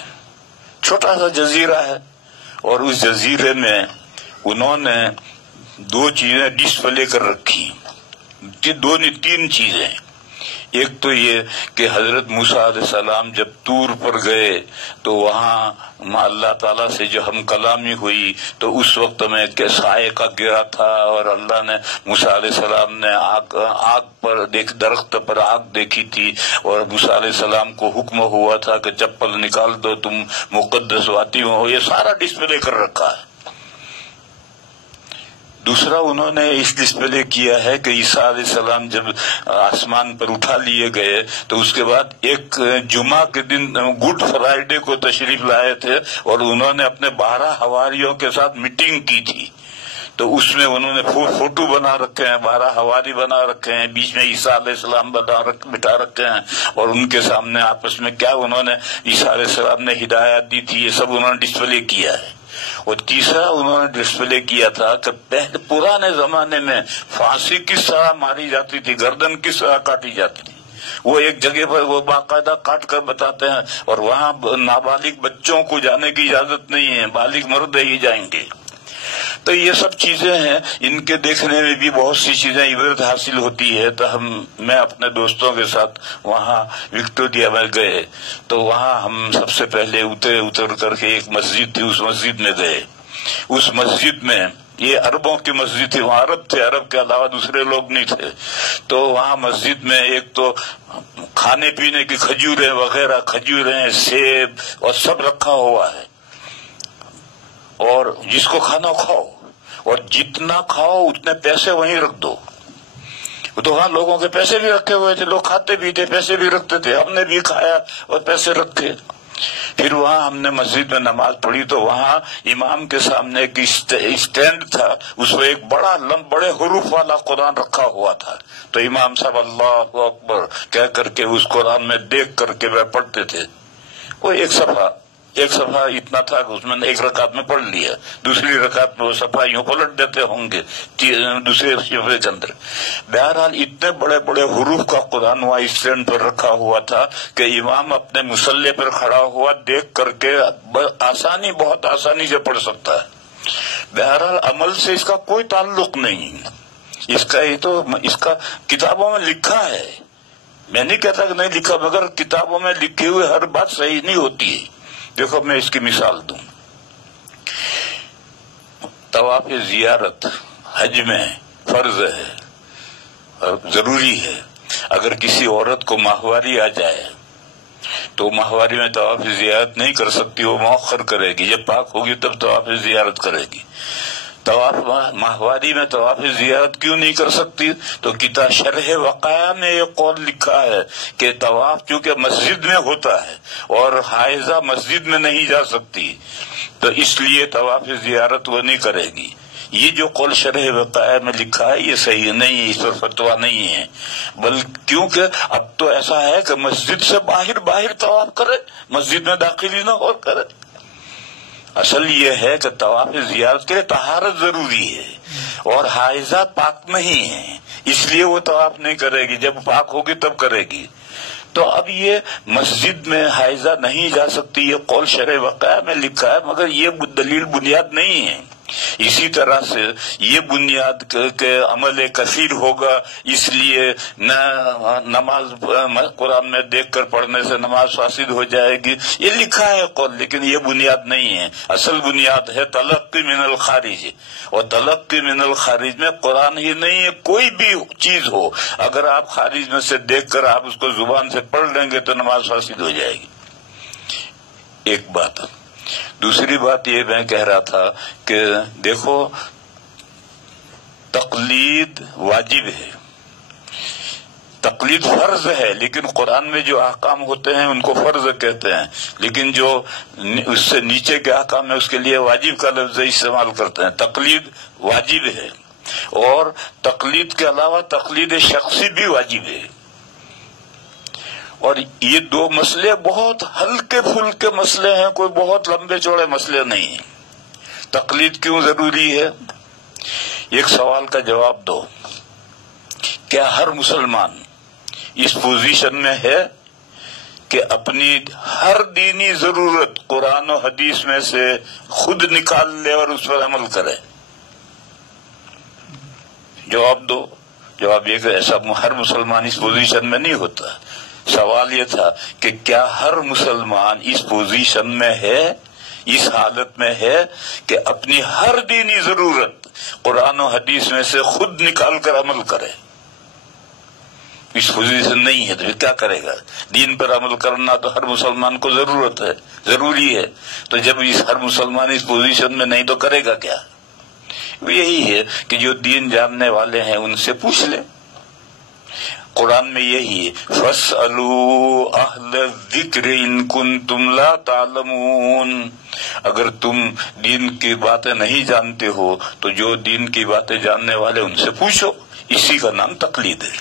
چھوٹا سا جزیرہ ہے، اور اس جزیرے میں انہوں نے دو چیزیں ڈسپلے کر رکھی، تین چیزیں۔ ایک تو یہ کہ حضرت موسیٰ علیہ السلام جب طور پر گئے تو وہاں اللہ تعالیٰ سے جو ہم کلامی ہوئی، تو اس وقت میں سائے کا گرا تھا، اور اللہ نے موسیٰ علیہ السلام نے آگ پر درخت پر آگ دیکھی تھی، اور موسیٰ علیہ السلام کو حکم ہوا تھا کہ چپل نکال دو، تم مقدس واتی ہو، یہ سارا ڈسپلے کر رکھا ہے۔ دوسرا انہوں نے اس ڈسپلے کیا ہے کہ عیسیٰ علیہ السلام جب آسمان پر اٹھا لیے گئے تو اس کے بعد ایک جمعہ کے دن گڈ فرائیڈے کو تشریف لائے تھے، اور انہوں نے اپنے 12 حواریوں کے ساتھ میٹنگ کی تھی، تو اس میں انہوں نے فوٹو بنا رکھے ہیں، 12 حواری بنا رکھے ہیں، بیچ میں عیسیٰ علیہ السلام بٹھا رکھے ہیں، اور ان کے سامنے آپس میں کیا انہوں نے عیسیٰ علیہ السلام نے ہدایت دی تھی، یہ سب انہوں نے ڈسپلے کیا ہے۔ اور تیسرا انہوں نے ڈسپلے کیا تھا کہ پہلے پرانے زمانے میں پھانسی کس طرح ماری جاتی تھی، گردن کس طرح کاٹی جاتی تھی، وہ ایک جگہ پر وہ باقاعدہ کاٹ کر بتاتے ہیں، اور وہاں نابالغ بچوں کو جانے کی اجازت نہیں ہے، بالغ مرد ہی جائیں گے۔ تو یہ سب چیزیں ہیں، ان کے دیکھنے میں بھی بہت سی چیزیں عبرت حاصل ہوتی ہے۔ تو میں اپنے دوستوں کے ساتھ وہاں وکٹوریا میں گئے، تو وہاں ہم سب سے پہلے اتر کر کے ایک مسجد تھی، اس مسجد میں گئے۔ اس مسجد میں یہ عربوں کی مسجد تھی، وہاں عرب تھے، عرب کے علاوہ دوسرے لوگ نہیں تھے، تو وہاں مسجد میں ایک تو کھانے پینے کی کھجوریں وغیرہ، کھجوریں، سیب اور سب رکھا ہوا ہے، اور جس کو کھانا کھاؤ، اور جتنا کھاؤ اتنے پیسے وہیں رکھ دو۔ تو وہاں لوگوں کے پیسے بھی رکھے ہوئے تھے، لوگ کھاتے بھی تھے، پیسے بھی رکھتے تھے، ہم نے بھی کھایا اور پیسے رکھے۔ پھر وہاں ہم نے مسجد میں نماز پڑھی، تو وہاں امام کے سامنے ایک اسٹینڈ تھا، اس میں ایک بڑے حروف والا قرآن رکھا ہوا تھا، تو امام صاحب اللہ اکبر کہہ کر کے اس قرآن میں دیکھ کر کے وہ پڑھتے تھے۔ وہ ایک صفحہ اتنا تھا کہ اس میں ایک رکعت میں پڑھ لیا، دوسری رکعت میں وہ صفحہ یوں پلٹ دیتے ہوں گے دوسرے صفحے کے اندر۔ بہرحال اتنے بڑے بڑے حروف کا قرآن وہاں اسٹینڈ پر رکھا ہوا تھا کہ امام اپنے مصلی پر کھڑا ہوا دیکھ کر کے بہت آسانی سے پڑھ سکتا ہے۔ بہرحال عمل سے اس کا کوئی تعلق نہیں، اس کا کتابوں میں لکھا ہے، میں نہیں کہتا کہ نہیں لکھا، مگر کتابوں میں لکھی ہوئی ہر بات صحیح نہیں ہوتی ہے۔ دیکھو میں اس کی مثال دوں، طواف زیارت حج میں فرض ہے، ضروری ہے۔ اگر کسی عورت کو ماہواری آ جائے تو ماہواری میں طواف زیارت نہیں کر سکتی، وہ مؤخر کرے گی، جب پاک ہوگی تب طواف زیارت کرے گی۔ ماہواری میں طواف زیارت کیوں نہیں کر سکتی؟ تو کتاب شرح وقایع میں یہ قول لکھا ہے کہ طواف چونکہ مسجد میں ہوتا ہے اور حائضہ مسجد میں نہیں جا سکتی، تو اس لیے طواف زیارت وہ نہیں کرے گی۔ یہ جو قول شرح وقایع میں لکھا ہے یہ صحیح نہیں ہے، اس پر فتویٰ نہیں ہے، بلکہ کیونکہ اب تو ایسا ہے کہ مسجد سے باہر طواف کرے، مسجد میں داخل ہی نہ ہو کرے۔ اصل یہ ہے کہ طواف زیارت کے لیے طہارت ضروری ہے، اور حائضہ پاک نہیں ہے، اس لیے وہ طواف نہیں کرے گی، جب پاک ہوگی تب کرے گی۔ تو اب یہ مسجد میں حائضہ نہیں جا سکتی، یہ قول شرح وقایع میں لکھا ہے، مگر یہ دلیل بنیاد نہیں ہے۔ اسی طرح سے یہ بنیاد کے عمل کثیر ہوگا، اس لیے نہ نماز قرآن میں دیکھ کر پڑھنے سے نماز فاسد ہو جائے گی، یہ لکھا ہے قول، لیکن یہ بنیاد نہیں ہے۔ اصل بنیاد ہے تلقی من الخارج، اور تلقی من الخارج میں قرآن ہی نہیں ہے، کوئی بھی چیز ہو، اگر آپ خارج میں سے دیکھ کر آپ اس کو زبان سے پڑھ لیں گے تو نماز فاسد ہو جائے گی۔ ایک بات۔ دوسری بات یہ میں کہہ رہا تھا کہ دیکھو تقلید واجب ہے، تقلید فرض ہے، لیکن قرآن میں جو احکام ہوتے ہیں ان کو فرض کہتے ہیں، لیکن جو اس سے نیچے کے احکام ہے اس کے لیے واجب کا لفظ استعمال کرتے ہیں۔ تقلید واجب ہے، اور تقلید کے علاوہ تقلید شخصی بھی واجب ہے، اور یہ دو مسئلے بہت ہلکے پھلکے مسئلے ہیں، کوئی بہت لمبے چوڑے مسئلے نہیں ہیں۔ تقلید کیوں ضروری ہے؟ ایک سوال کا جواب دو، کیا ہر مسلمان اس پوزیشن میں ہے کہ اپنی ہر دینی ضرورت قرآن و حدیث میں سے خود نکال لے اور اس پر عمل کرے؟ جواب دو۔ جواب یہ کہ ایسا ہر مسلمان اس پوزیشن میں نہیں ہوتا۔ سوال یہ تھا کہ کیا ہر مسلمان اس پوزیشن میں ہے، اس حالت میں ہے کہ اپنی ہر دینی ضرورت قرآن و حدیث میں سے خود نکال کر عمل کرے؟ اس پوزیشن نہیں ہے تو پھر کیا کرے گا؟ دین پر عمل کرنا تو ہر مسلمان کو ضرورت ہے، ضروری ہے، تو جب ہر مسلمان اس پوزیشن میں نہیں تو کرے گا کیا؟ یہی ہے کہ جو دین جاننے والے ہیں ان سے پوچھ لیں۔ قرآن میں یہی ہے، فَاسْأَلُوا أَهْلَ الذِّكْرِ إِن كُنتُمْ لَا تَعْلَمُونَ، اگر تم دین کی باتیں نہیں جانتے ہو تو جو دین کی باتیں جاننے والے ان سے پوچھو۔ اسی کا نام تقلید ہے،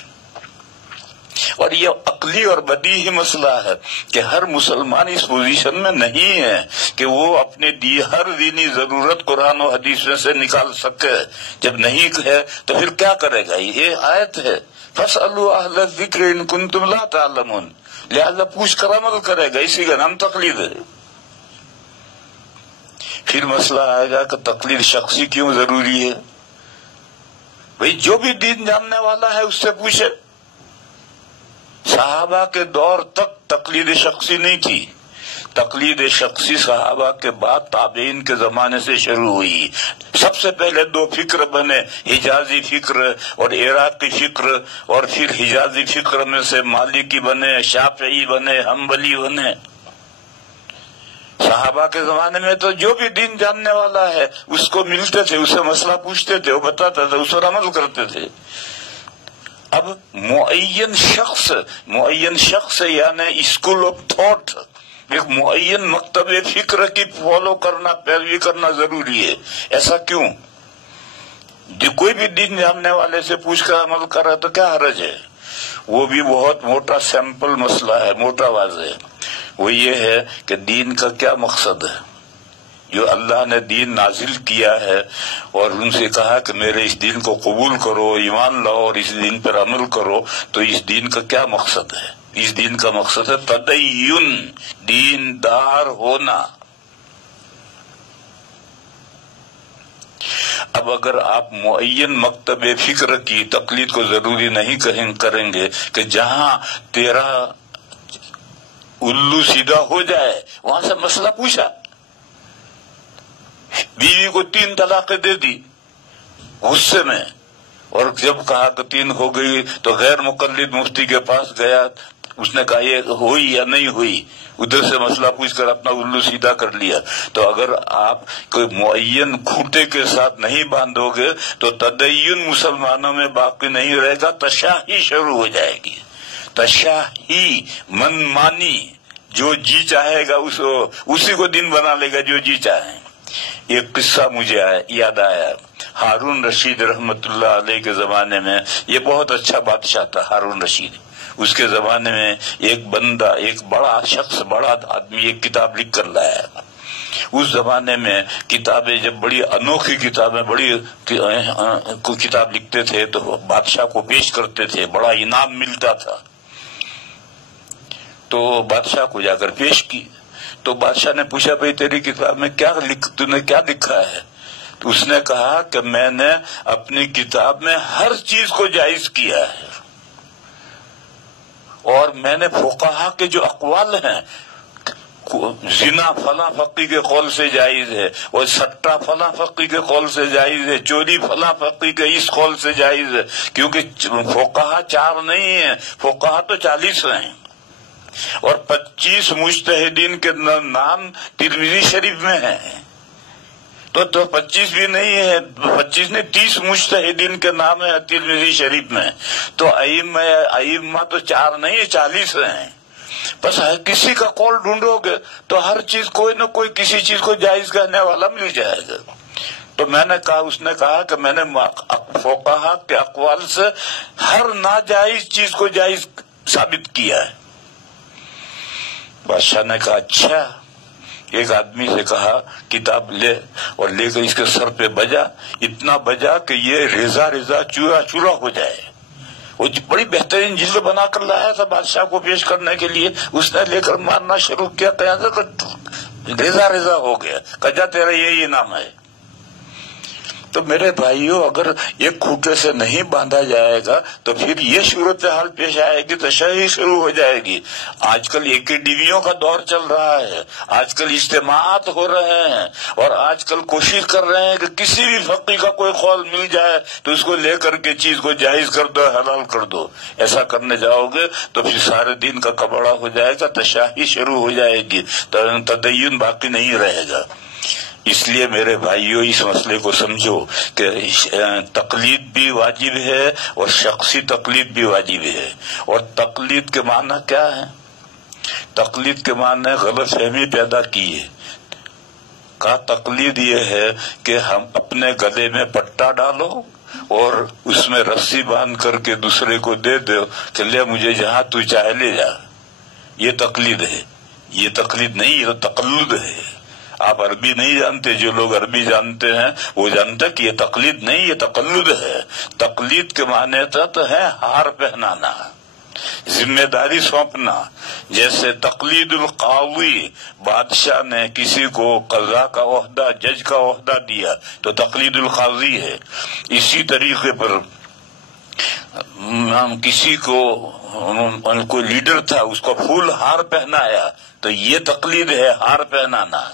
اور یہ عقلی اور بدیہی مسئلہ ہے کہ ہر مسلمان اس پوزیشن میں نہیں ہے کہ وہ اپنے ہر دینی ضرورت قرآن و حدیث میں سے نکال سکے۔ جب نہیں ہے تو پھر کیا کرے گا؟ یہ آیت ہے، فَاسْأَلُوا أَهْلَ الذِّكْرِ إِن كُنتُمْ لَا تَعْلَمُونَ، لہذا پوچھ کر عمل کرے گا، اسی کا نام تقلید ہے۔ پھر مسئلہ آئے گا کہ تقلید شخصی کیوں ضروری ہے؟ بھئی جو بھی دین جاننے والا ہے اس سے پوچھے۔ صحابہ کے دور تک تقلید شخصی نہیں تھی، تقلید شخصی صحابہ کے بعد تابعین کے زمانے سے شروع ہوئی۔ سب سے پہلے دو فکر بنے، حجازی فکر اور عراقی فکر، اور پھر حجازی فکر میں سے مالکی بنے، شافعی بنے، حنبلی بنے۔ صحابہ کے زمانے میں تو جو بھی دین جاننے والا ہے اس کو ملتے تھے، اسے مسئلہ پوچھتے تھے، وہ بتاتا تھا، اس پر عمل کرتے تھے۔ اب معین شخص یعنی اسکول آف تھاٹ، ایک معین مکتب فکر کی فالو کرنا، پیروی کرنا ضروری ہے۔ ایسا کیوں؟ جو کوئی بھی دین جاننے والے سے پوچھ کر عمل کر رہا تو کیا حرج ہے؟ وہ بھی بہت موٹا سیمپل مسئلہ ہے، موٹا واضح ہے۔ وہ یہ ہے کہ دین کا کیا مقصد ہے؟ جو اللہ نے دین نازل کیا ہے اور ان سے کہا کہ میرے اس دین کو قبول کرو، ایمان لاؤ اور اس دین پر عمل کرو، تو اس دین کا کیا مقصد ہے؟ اس دین کا مقصد ہے تدین، دیندار ہونا۔ اب اگر آپ معین مکتب فکر کی تقلید کو ضروری نہیں کریں گے کہ جہاں تیرا الو سیدھا ہو جائے وہاں سے مسئلہ پوچھا، بیوی کو 3 طلاقیں دے دی غصے میں، اور جب کہا کہ 3 ہو گئی تو غیر مقلد مفتی کے پاس گیا، اس نے کہا یہ ہوئی یا نہیں ہوئی، ادھر سے مسئلہ پوچھ کر اپنا الو سیدھا کر لیا۔ تو اگر آپ کوئی معین کھوٹے کے ساتھ نہیں باندھو گے تو تدین مسلمانوں میں باقی نہیں رہے گا، تشاہی شروع ہو جائے گی۔ تشاہی، من مانی، جو جی چاہے گا اسی کو دین بنا لے گا جو جی چاہے۔ ایک قصہ مجھے یاد آیا، ہارون رشید رحمت اللہ علیہ کے زمانے میں، یہ بہت اچھا بادشاہ تھا ہارون رشید۔ اس کے زمانے میں ایک بندہ، ایک بڑا شخص، بڑا آدمی ایک کتاب لکھ کر لایا۔ اس زمانے میں کتابیں جب بڑی انوکھی کتابیں، بڑی کتاب لکھتے تھے تو بادشاہ کو پیش کرتے تھے، بڑا انعام ملتا تھا۔ تو بادشاہ کو جا کر پیش کی تو بادشاہ نے پوچھا بھئی تیری کتاب میں تو نے کیا لکھا ہے؟ تو اس نے کہا کہ میں نے اپنی کتاب میں ہر چیز کو جائز کیا ہے، اور میں نے فقہا کے جو اقوال ہیں، زنا فلاں فقی کے قول سے جائز ہے، اور سٹا فلاں فقی کے قول سے جائز ہے، چوری فلاں فقی کے اس قول سے جائز ہے، کیونکہ فقہا 4 نہیں ہیں، فقہا تو 40 ہیں، اور 25 مجتہدین کے نام ترمذی شریف میں ہیں، تو 25 بھی نہیں ہے، 25 نہیں 30 مجتہدین کے نام ہیں ترمذی شریف میں، تو ائمہ تو 4 نہیں ہے 40 ہیں۔ بس کسی کا قول ڈھونڈو گے تو ہر چیز کوئی نہ کوئی کسی چیز کو جائز کہنے والا مل جائے گا۔ تو میں نے کہا، اس نے کہا کہ میں نے فقہا کے اقوال سے ہر ناجائز چیز کو جائز ثابت کیا ہے۔ بادشاہ نے کہا اچھا۔ ایک آدمی سے کہا کتاب لے، اور لے کر اس کے سر پہ بجا، اتنا بجا کہ یہ ریزہ ریزہ چورا چورا ہو جائے۔ وہ بڑی بہترین جلد بنا کر لایا تھا بادشاہ کو پیش کرنے کے لیے، اس نے لے کر مارنا شروع کیا، ریزہ ریزہ ہو گیا، کہا تیرا یہی نام ہے۔ تو میرے بھائیوں، اگر ایک کھوٹے سے نہیں باندھا جائے گا تو پھر یہ صورتحال پیش آئے گی، تشہیر شروع ہو جائے گی۔ آج کل اکیڈمیوں کا دور چل رہا ہے، آج کل اجتماعات ہو رہے ہیں، اور آج کل کوشش کر رہے ہیں کہ کسی بھی فقی کا کوئی قول مل جائے تو اس کو لے کر کے چیز کو جائز کر دو، حلال کر دو۔ ایسا کرنے جاؤ گے تو پھر سارے دین کا کباڑہ ہو جائے گا، تشہیر شروع ہو جائے گی، تدین باقی نہیں رہے گا۔ اس لیے میرے بھائیوں، اس مسئلے کو سمجھو کہ تقلید بھی واجب ہے اور شخصی تقلید بھی واجب ہے۔ اور تقلید کے معنی کیا ہے؟ تقلید کے معنی غلط فہمی پیدا کی ہے۔ کا تقلید یہ ہے کہ ہم اپنے گلے میں پٹا ڈالو اور اس میں رسی باندھ کر کے دوسرے کو دے دو کہ لے مجھے جہاں تو چاہے لے جا۔ یہ تقلید ہے، یہ تقلید نہیں، یہ تقلد ہے۔ آپ عربی نہیں جانتے، جو لوگ عربی جانتے ہیں وہ جانتے کہ یہ تقلید نہیں، یہ تقلد ہے۔ تقلید کے معنی تو ہے ہار پہنانا، ذمہ داری سونپنا۔ جیسے تقلید القاضی، بادشاہ نے کسی کو قضا کا عہدہ، جج کا عہدہ دیا تو تقلید القاضی ہے۔ اسی طریقے پر کسی کو کوئی لیڈر تھا، اس کو پھول ہار پہنایا تو یہ تقلید ہے، ہار پہنانا۔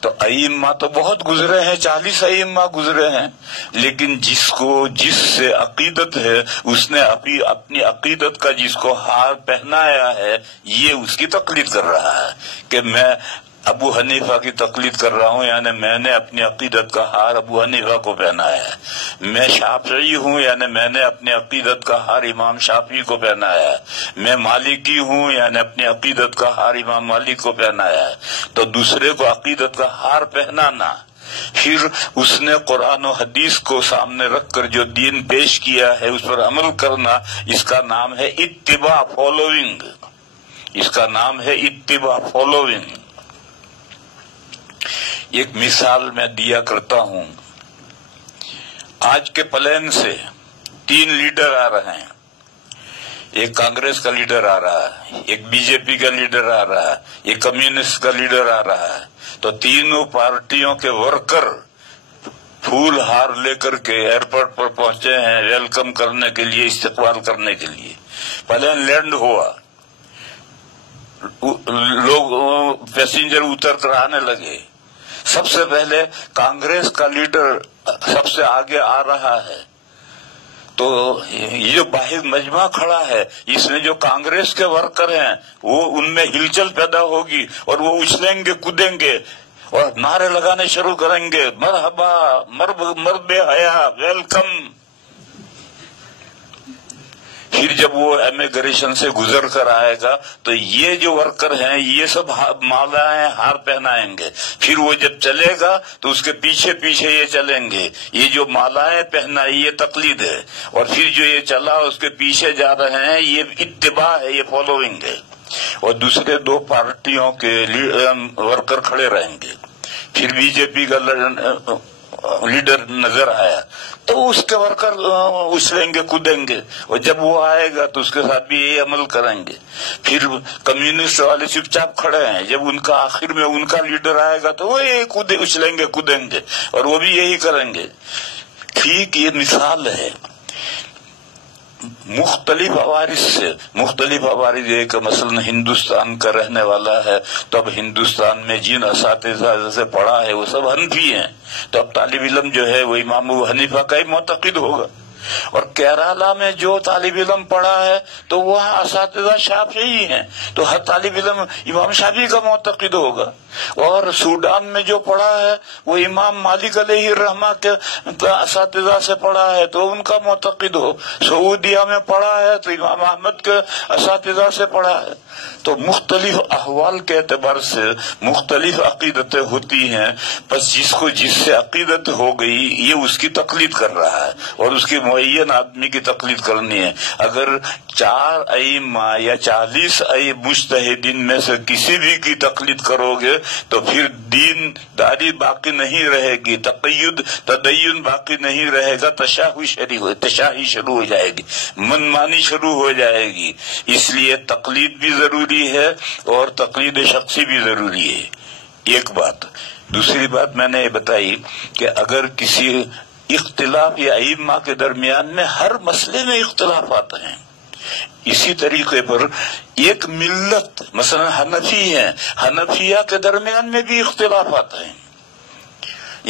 تو ائمہ تو بہت گزرے ہیں، 40 ائمہ گزرے ہیں، لیکن جس سے عقیدت ہے، اس نے اپنی عقیدت کا جس کو ہار پہنایا ہے، یہ اس کی تقلید کر رہا ہے کہ میں ابو حنیفہ کی تقلید کر رہا ہوں، یعنی میں نے اپنی عقیدت کا ہار ابو حنیفہ کو پہنایا ہے۔ میں شافعی ہوں، یعنی میں نے اپنی عقیدت کا ہار امام شافعی کو پہنایا ہے۔ میں مالکی ہوں، یعنی اپنی عقیدت کا ہار امام مالک کو پہنایا ہے۔ تو دوسرے کو عقیدت کا ہار پہنانا، پھر اس نے قرآن و حدیث کو سامنے رکھ کر جو دین پیش کیا ہے اس پر عمل کرنا، اس کا نام ہے اتباع، فالوئنگ۔ اس کا نام ہے اتباع، فالوئنگ۔ ایک مثال میں دیا کرتا ہوں۔ آج کے پلین سے 3 لیڈر آ رہے ہیں، ایک کانگریس کا لیڈر آ رہا ہے، ایک بی جے پی کا لیڈر آ رہا ہے، ایک کمیونسٹ کا لیڈر آ رہا ہے۔ تو تینوں پارٹیوں کے ورکر پھول ہار لے کر کے ایئرپورٹ پر پہنچے ہیں ویلکم کرنے کے لیے، استقبال کرنے کے لیے۔ پلین لینڈ ہوا، لوگ پیسنجر اتر کر آنے لگے۔ سب سے پہلے کانگریس کا لیڈر سب سے آگے آ رہا ہے، تو یہ جو باہر مجمع کھڑا ہے، اس میں جو کانگریس کے ورکر ہیں وہ ان میں ہلچل پیدا ہوگی، اور وہ اچھلیں گے، کودیں گے اور نعرے لگانے شروع کریں گے، مرحبا، مرد حیا، ویلکم۔ پھر جب وہ امیگریشن سے گزر کر آئے گا تو یہ جو ورکر ہیں یہ سب مالائیں ہار پہنائیں گے۔ پھر وہ جب چلے گا تو اس کے پیچھے پیچھے یہ چلیں گے۔ یہ جو مالائیں پہنائی یہ تقلید ہے، اور پھر جو یہ چلا اس کے پیچھے جا رہے ہیں یہ اتباع ہے، یہ فالوئنگ ہے۔ اور دوسرے 2 پارٹیوں کے ورکر کھڑے رہیں گے۔ پھر بی جے پی کا لیڈر نظر آیا تو اس کے ورکر اچھلیں گے کودیں گے، اور جب وہ آئے گا تو اس کے ساتھ بھی یہی عمل کریں گے. پھر کمیونسٹ والے چپ چاپ کھڑے ہیں، جب ان کا آخر میں ان کا لیڈر آئے گا تو وہ یہی اچھلیں گے کودیں گے اور وہ بھی یہی کریں گے. ٹھیک یہ مثال ہے مختلف عوارض سے. مختلف عوارض یہ کہ مثلا ہندوستان کا رہنے والا ہے تو اب ہندوستان میں جن اساتذہ سے پڑھا ہے وہ سب حنفی ہیں، تو اب طالب علم جو ہے وہ امام ابو حنیفہ کا ہی معتقد ہوگا. اور کیرالہ میں جو طالب علم پڑھا ہے تو وہاں اساتذہ شافعی ہیں تو ہر طالب علم امام شافعی کا معتقد ہوگا. اور سوڈان میں جو پڑھا ہے وہ امام مالک علیہ الرحمہ کے اساتذہ سے پڑھا ہے تو ان کا معتقد ہو. سعودیہ میں پڑھا ہے تو امام احمد کے اساتذہ سے پڑھا ہے. تو مختلف احوال کے اعتبار سے مختلف عقیدتیں ہوتی ہیں. بس جس کو جس سے عقیدت ہو گئی یہ اس کی تقلید کر رہا ہے اور اس کی معین آدمی کی تقلید کرنی ہے. اگر 4 ائمہ یا 40 مجتہدین میں سے کسی بھی کی تقلید کرو گے تو پھر دین داری باقی نہیں رہے گی، تدین باقی نہیں رہے گا، تشاہی شروع ہو جائے گی، منمانی شروع ہو جائے گی. اس لیے تقلید بھی ضروری ہے اور تقلید شخصی بھی ضروری ہے. ایک بات. دوسری بات میں نے یہ بتائی کہ اگر کسی اختلاف یا ائمہ کے درمیان میں ہر مسئلے میں اختلافات ہیں، اسی طریقے پر ایک ملت مثلا حنفی ہیں، حنفیہ کے درمیان میں بھی اختلافات ہیں.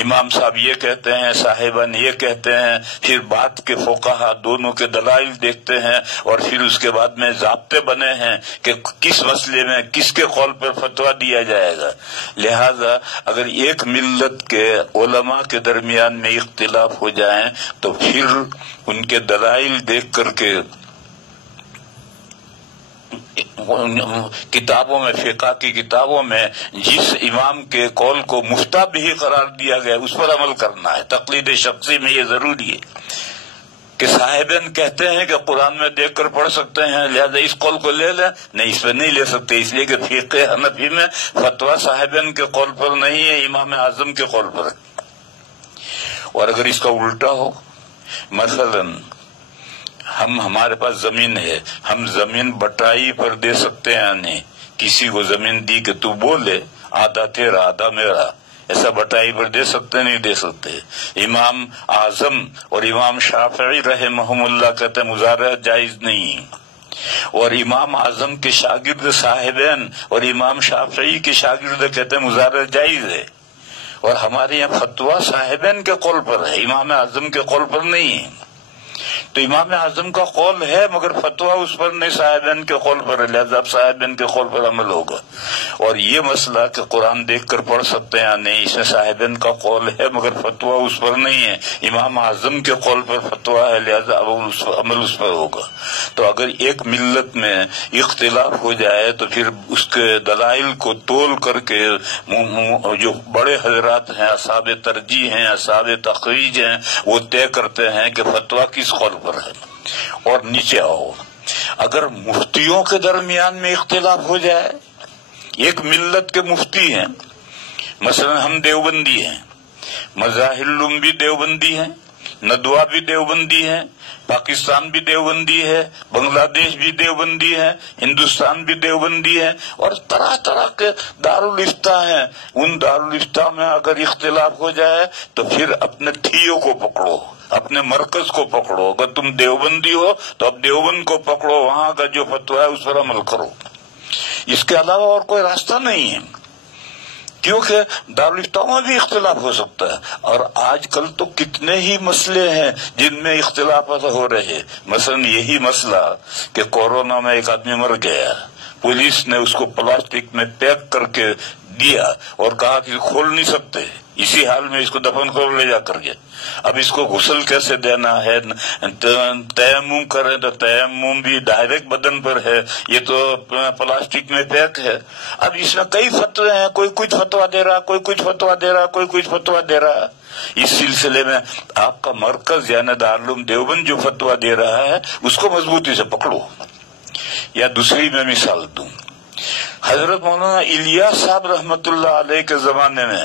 امام صاحب یہ کہتے ہیں، صاحبان یہ کہتے ہیں، پھر بات کے فقہا دونوں کے دلائل دیکھتے ہیں اور پھر اس کے بعد میں ضابطے بنے ہیں کہ کس مسئلے میں کس کے قول پر فتویٰ دیا جائے گا. لہذا اگر ایک ملت کے علماء کے درمیان میں اختلاف ہو جائیں تو پھر ان کے دلائل دیکھ کر کے کتابوں میں، فقہ کی کتابوں میں جس امام کے قول کو مفتہ بھی قرار دیا گیا اس پر عمل کرنا ہے. تقلید شخصی میں یہ ضروری ہے کہ صاحبین کہتے ہیں کہ قرآن میں دیکھ کر پڑھ سکتے ہیں لہذا اس قول کو لے لیں، نہیں اس پہ نہیں لے سکتے، اس لیے کہ فقہ حنفی میں فتویٰ صاحبین کے قول پر نہیں ہے، امام اعظم کے قول پر ہے. اور اگر اس کا الٹا ہو، مثلا ہمارے پاس زمین ہے، ہم زمین بٹائی پر دے سکتے ہیں، نہیں کسی کو زمین دی کہ تو بولے آدھا تیرا آدھا میرا، ایسا بٹائی پر دے سکتے نہیں دے سکتے. امام اعظم اور امام شافعی رحمہم اللہ کہتے ہیں مزارعت جائز نہیں، اور امام اعظم کے شاگرد صاحبین اور امام شافعی کے شاگرد کہتے ہیں مزارعت جائز ہے. اور ہمارے یہاں فتویٰ صاحبین کے قول پر ہے، امام اعظم کے قول پر نہیں ہے. تو امام اعظم کا قول ہے مگر فتویٰ اس پر نہیں، صاحبین کے قول پر ہے، لہذا صاحبین کے قول پر عمل ہوگا. اور یہ مسئلہ کہ قرآن دیکھ کر پڑھ سکتے ہیں یا نہیں، اس میں صاحبین کا قول ہے مگر فتویٰ اس پر نہیں ہے، امام اعظم کے قول پر فتویٰ ہے، لہذا عمل اس پر ہوگا. تو اگر ایک ملت میں اختلاف ہو جائے تو پھر اس کے دلائل کو تول کر کے جو بڑے حضرات ہیں، اصحاب ترجیح ہیں، اصحاب تخریج ہیں، وہ طے کرتے ہیں کہ فتویٰ کس قول پر ہے. اور نیچے آؤ، اگر مفتیوں کے درمیان میں اختلاف ہو جائے، ایک ملت کے مفتی ہیں، مثلا ہم دیوبندی ہیں، مظاہر العلوم بھی دیوبندی ہیں، ندوہ بھی دیوبندی ہیں، پاکستان بھی دیوبندی ہے، بنگلہ دیش بھی دیوبندی ہے، ہندوستان بھی دیوبندی ہے، اور طرح طرح کے دارالافتاء ہیں. ان دارالافتاء میں اگر اختلاف ہو جائے تو پھر اپنے تھیو کو پکڑو، اپنے مرکز کو پکڑو. اگر تم دیوبندی ہو تو اب دیوبند کو پکڑو، وہاں کا جو فتویٰ ہے اس پر عمل کرو. اس کے علاوہ اور کوئی راستہ نہیں ہے، کیونکہ دارالافتاء میں بھی اختلاف ہو سکتا ہے. اور آج کل تو کتنے ہی مسئلے ہیں جن میں اختلافات ہو رہے. مثلا یہی مسئلہ کہ کورونا میں ایک آدمی مر گیا، پولیس نے اس کو پلاسٹک میں پیک کر کے دیا اور کہا کہ کھول نہیں سکتے، اسی حال میں اس کو دفن کر لے جا کر کے. اب اس کو غسل کیسے دینا ہے، تیمم کریں تو تیمم بھی ڈائریکٹ بدن پر ہے، یہ تو پلاسٹک میں پیک ہے. اب اس میں کئی فتوے ہیں، کوئی کچھ فتویٰ دے رہا، کوئی کچھ فتویٰ دے رہا، کوئی کچھ فتویٰ دے رہا. اس سلسلے میں آپ کا مرکز یعنی دارالعلوم دیوبند جو فتویٰ دے رہا ہے اس کو مضبوطی سے پکڑو. یا دوسری میں مثال دوں، حضرت مولانا الیاس صاحب رحمت اللہ علیہ کے زمانے میں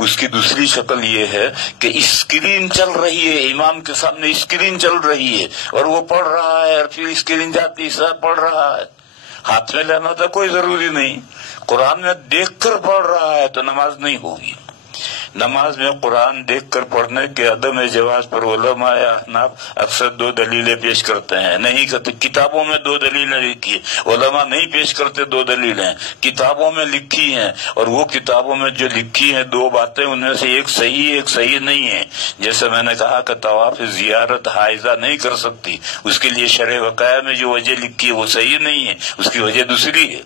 اس کی دوسری شکل یہ ہے کہ اسکرین چل رہی ہے، امام کے سامنے اسکرین چل رہی ہے اور وہ پڑھ رہا ہے، اور پھر اسکرین جاتی ہے پڑھ رہا ہے، ہاتھ میں لینا تو کوئی ضروری نہیں، قرآن میں دیکھ کر پڑھ رہا ہے تو نماز نہیں ہوگی۔ نماز میں قرآن دیکھ کر پڑھنے کے عدم جواز پر علماء احناف اکثر دو دلیلیں پیش کرتے ہیں، نہیں کہتے کتابوں میں دو دلیلیں لکھی، علماء نہیں پیش کرتے دو دلیلیں، کتابوں میں لکھی ہیں، اور وہ کتابوں میں جو لکھی ہیں دو باتیں ان میں سے ایک صحیح نہیں ہے۔ جیسے میں نے کہا کہ طواف زیارت حائضہ نہیں کر سکتی، اس کے لیے شرح وقائع میں جو وجہ لکھی ہے وہ صحیح نہیں ہے، اس کی وجہ دوسری ہے۔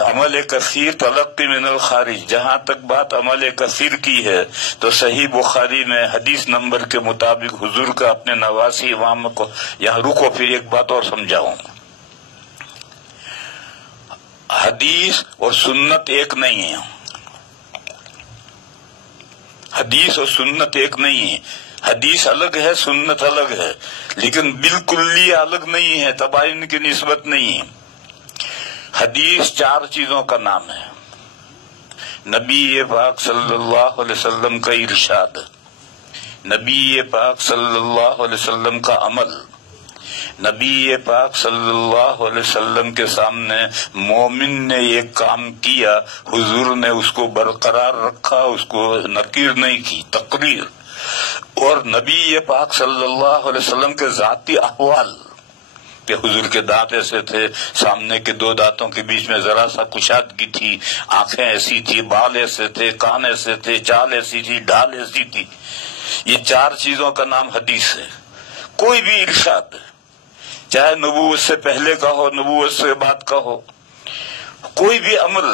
عمل کثیر تلقی من الخارج، جہاں تک بات عمل کثیر کی ہے تو صحیح بخاری میں حدیث نمبر کے مطابق حضور کا اپنے نواسی امام کو، یہاں رکو پھر ایک بات اور سمجھاؤں، حدیث اور سنت ایک نہیں ہے، حدیث اور سنت ایک نہیں ہے، حدیث الگ ہے سنت الگ ہے، لیکن بالکل الگ نہیں ہے، تباین کی نسبت نہیں ہے۔ حدیث چار چیزوں کا نام ہے، نبی پاک صلی اللہ علیہ وسلم کا ارشاد، نبی پاک صلی اللہ علیہ وسلم کا عمل، نبی پاک صلی اللہ علیہ وسلم کے سامنے مومن نے ایک کام کیا، حضور نے اس کو برقرار رکھا، اس کو نکیر نہیں کی، تقریر، اور نبی پاک صلی اللہ علیہ وسلم کے ذاتی احوال کہ حضور کے دانت ایسے تھے، سامنے کے دو دانتوں کے بیچ میں ذرا سا کشادگی تھی، آنکھیں ایسی تھی، بال ایسے تھے، کان ایسے تھے، چال ایسی تھی، ڈھال ایسی تھی، یہ چار چیزوں کا نام حدیث ہے۔ کوئی بھی ارشاد چاہے نبوت سے پہلے کا ہو، نبوت سے بعد کا ہو، کوئی بھی عمل،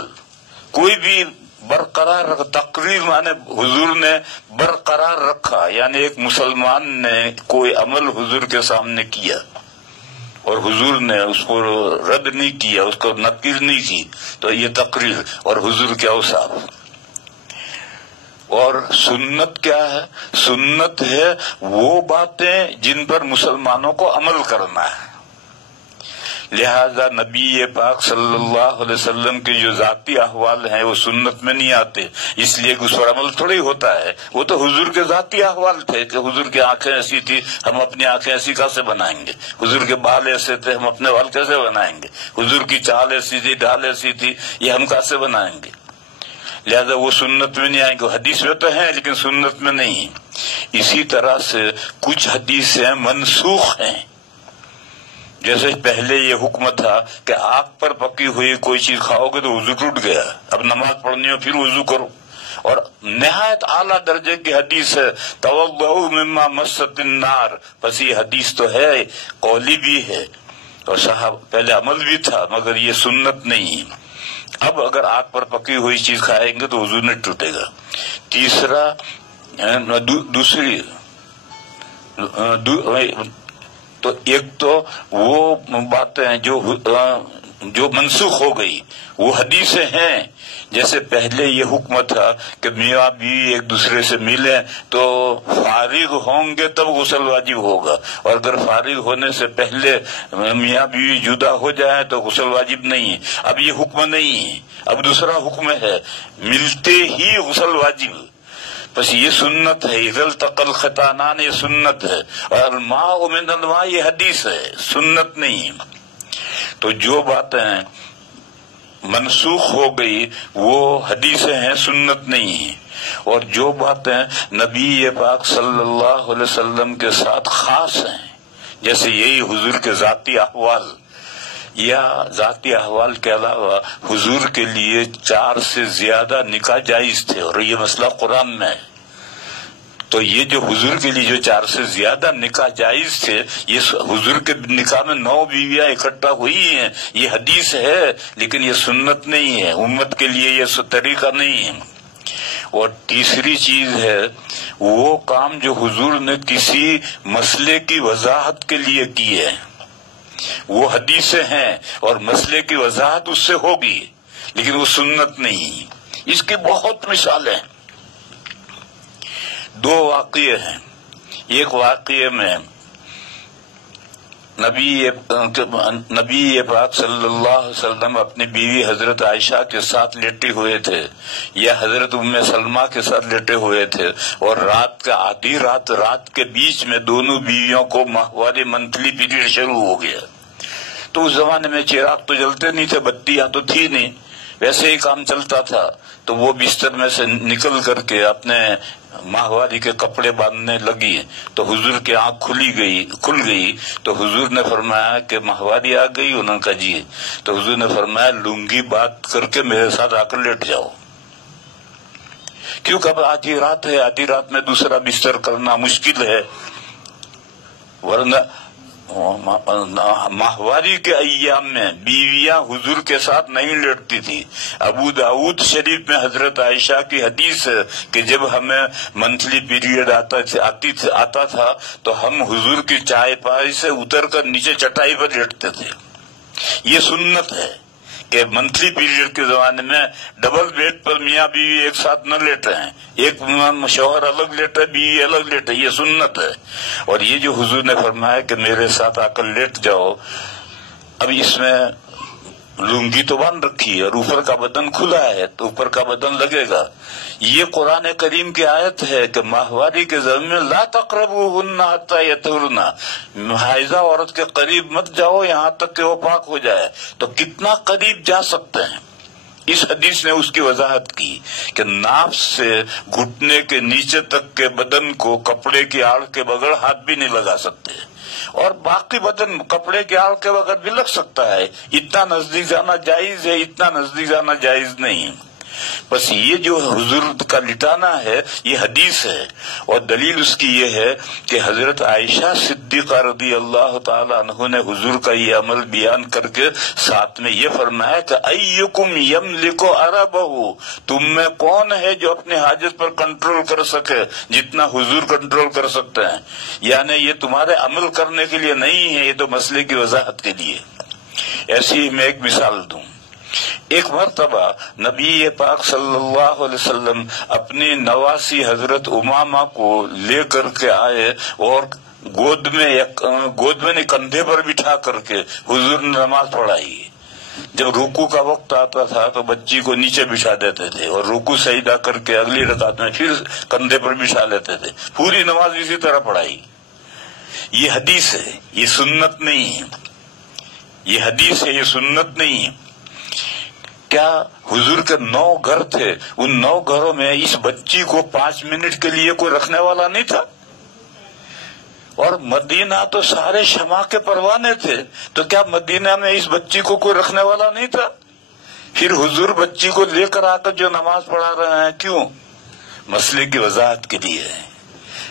کوئی بھی برقرار رکھا، تقریر مانے حضور نے برقرار رکھا، یعنی ایک مسلمان نے کوئی عمل حضور کے سامنے کیا اور حضور نے اس کو رد نہیں کیا، اس کو نکیر نہیں کی، تو یہ تقریر اور حضور کے اوصاف۔ اور سنت کیا ہے؟ سنت ہے وہ باتیں جن پر مسلمانوں کو عمل کرنا ہے، لہذا نبی پاک صلی اللہ علیہ وسلم کے جو ذاتی احوال ہیں وہ سنت میں نہیں آتے، اس لیے کہ اس پر عمل تھوڑی ہوتا ہے، وہ تو حضور کے ذاتی احوال تھے کہ حضور کی آنکھیں ایسی تھی، ہم اپنی آنکھیں ایسی کیسے بنائیں گے، حضور کے بال ایسے تھے، ہم اپنے بال کیسے بنائیں گے، حضور کی چال ایسی تھی، ڈھال ایسی تھی، یہ ہم کیسے بنائیں گے، لہذا وہ سنت میں نہیں آئیں گے، حدیث میں تو ہیں لیکن سنت میں نہیں۔ اسی طرح سے کچھ حدیثیں منسوخ ہیں، جیسے پہلے یہ حکم تھا کہ آگ پر پکی ہوئی کوئی چیز کھاؤ گے تو وضو ٹوٹ گیا، اب نماز پڑھنی ہو پھر وضو کرو، اور نہایت اعلیٰ درجے کی حدیث ہے توضؤ مما مست النار، بس یہ حدیث تو ہے، قولی بھی ہے اور صاحب پہلے عمل بھی تھا، مگر یہ سنت نہیں۔ اب اگر آگ پر پکی ہوئی چیز کھائیں گے تو وضو نہیں ٹوٹے گا۔ تیسرا تو ایک تو وہ باتیں جو منسوخ ہو گئی وہ حدیثیں ہیں، جیسے پہلے یہ حکم تھا کہ میاں بیوی ایک دوسرے سے ملیں تو فارغ ہوں گے تب غسل واجب ہوگا، اور اگر فارغ ہونے سے پہلے میاں بیوی جدا ہو جائیں تو غسل واجب نہیں ہے۔ اب یہ حکم نہیں ہے، اب دوسرا حکم ہے، ملتے ہی غسل واجب، بس یہ سنت ہے، اذا التقى الختانان یہ سنت ہے، اور الماء من الماء یہ حدیث ہے، سنت نہیں۔ تو جو باتیں منسوخ ہو گئی وہ حدیثیں ہیں، سنت نہیں ہیں، اور جو باتیں نبی پاک صلی اللہ علیہ وسلم کے ساتھ خاص ہیں، جیسے یہی حضور کے ذاتی احوال، یا ذاتی احوال کے علاوہ حضور کے لیے 4 سے زیادہ نکاح جائز تھے، اور یہ مسئلہ قرآن میں ہے، تو یہ جو حضور کے لیے جو 4 سے زیادہ نکاح جائز تھے، یہ حضور کے نکاح میں 9 بیویاں اکٹھا ہوئی ہیں، یہ حدیث ہے لیکن یہ سنت نہیں ہے، امت کے لیے یہ طریقہ نہیں ہے۔ اور تیسری چیز ہے وہ کام جو حضور نے کسی مسئلے کی وضاحت کے لیے کیے، وہ حدیثیں ہیں اور مسئلے کی وضاحت اس سے ہوگی لیکن وہ سنت نہیں۔ اس کی بہت مثالیں، 2 واقعے ہیں۔ ایک واقعے میں نبی پاک صلی اللہ علیہ وسلم اپنی بیوی حضرت عائشہ کے ساتھ لیٹے ہوئے تھے یا حضرت ام سلمہ کے ساتھ لیٹے ہوئے تھے، اور رات کا آدھی رات کے بیچ میں دونوں بیویوں کو ماہواری منتھلی پیریڈ شروع ہو گیا۔ تو اس زمانے میں چراغ تو جلتے نہیں تھے، بتیاں تو تھی نہیں، ویسے ہی کام چلتا تھا۔ تو وہ بستر میں سے نکل کر کے اپنے ماہواری کے کپڑے باندھنے لگی تو حضور کی آنکھ کھل گئی تو حضور نے فرمایا کہ ماہواری آ گئی؟ انہوں نے کہا جی۔ تو حضور نے فرمایا لنگی بات کر کے میرے ساتھ آ کر لیٹ جاؤ، کیونکہ اب آدھی رات ہے، آدھی رات میں دوسرا بستر کرنا مشکل ہے، ورنہ ماہواری کے ایام میں بیویاں حضور کے ساتھ نہیں لیٹتی تھی۔ ابو داؤد شریف میں حضرت عائشہ کی حدیث ہے کہ جب ہمیں منتھلی پیریڈ آتا تھا تو ہم حضور کی چائے پائی سے اتر کر نیچے چٹائی پر لیٹتے تھے۔ یہ سنت ہے کہ منتھلی پیریڈ کے زمانے میں ڈبل بیڈ پر میاں بیوی ایک ساتھ نہ لیٹے ہیں، ایک شوہر الگ لیٹے بیوی الگ لیٹے، یہ سنت ہے۔ اور یہ جو حضور نے فرمایا کہ میرے ساتھ آ کر لیٹ جاؤ، اب اس میں لنگی تو باندھ رکھی ہے اور اوپر کا بدن کھلا ہے تو اوپر کا بدن لگے گا۔ یہ قرآن کریم کی آیت ہے کہ ماہواری کے زمین میں لا تقربوہن حتی یطہرن، حائضہ عورت کے قریب مت جاؤ یہاں تک کہ وہ پاک ہو جائے۔ تو کتنا قریب جا سکتے ہیں؟ اس حدیث نے اس کی وضاحت کی کہ ناف سے گھٹنے کے نیچے تک کے بدن کو کپڑے کی آڑ کے بغیر ہاتھ بھی نہیں لگا سکتے، اور باقی بدن کپڑے کے آڑ کے بغیر بھی لگ سکتا ہے۔ اتنا نزدیک جانا جائز ہے، اتنا نزدیک جانا جائز نہیں۔ بس یہ جو حضور کا لٹانا ہے یہ حدیث ہے، اور دلیل اس کی یہ ہے کہ حضرت عائشہ صدیقہ رضی اللہ تعالی عنہ نے حضور کا یہ عمل بیان کر کے ساتھ میں یہ فرمایا کہ ایکم یملک عربہ، تم میں کون ہے جو اپنے حاجت پر کنٹرول کر سکے جتنا حضور کنٹرول کر سکتے ہیں؟ یعنی یہ تمہارے عمل کرنے کے لیے نہیں ہے، یہ تو مسئلے کی وضاحت کے لیے۔ ایسی میں ایک مثال دوں۔ ایک مرتبہ نبی پاک صلی اللہ علیہ وسلم اپنی نواسی حضرت امامہ کو لے کر کے آئے اور گود میں کندھے پر بٹھا کر کے حضور نے نماز پڑھائی۔ جب رکوع کا وقت آتا تھا تو بچی کو نیچے بٹھا دیتے تھے اور رکوع سجدہ کر کے اگلی رکعت میں پھر کندھے پر بٹھا لیتے تھے، پوری نماز اسی طرح پڑھائی۔ یہ حدیث ہے، یہ سنت نہیں ہے، یہ حدیث ہے، یہ سنت نہیں ہے۔ کیا حضور کے 9 گھر تھے، ان 9 گھروں میں اس بچی کو 5 منٹ کے لیے کوئی رکھنے والا نہیں تھا؟ اور مدینہ تو سارے شمع کے پروانے تھے، تو کیا مدینہ میں اس بچی کو کوئی رکھنے والا نہیں تھا؟ پھر حضور بچی کو لے کر آ کر جو نماز پڑھا رہے ہیں، کیوں؟ مسئلے کی وضاحت کے لیے ہے۔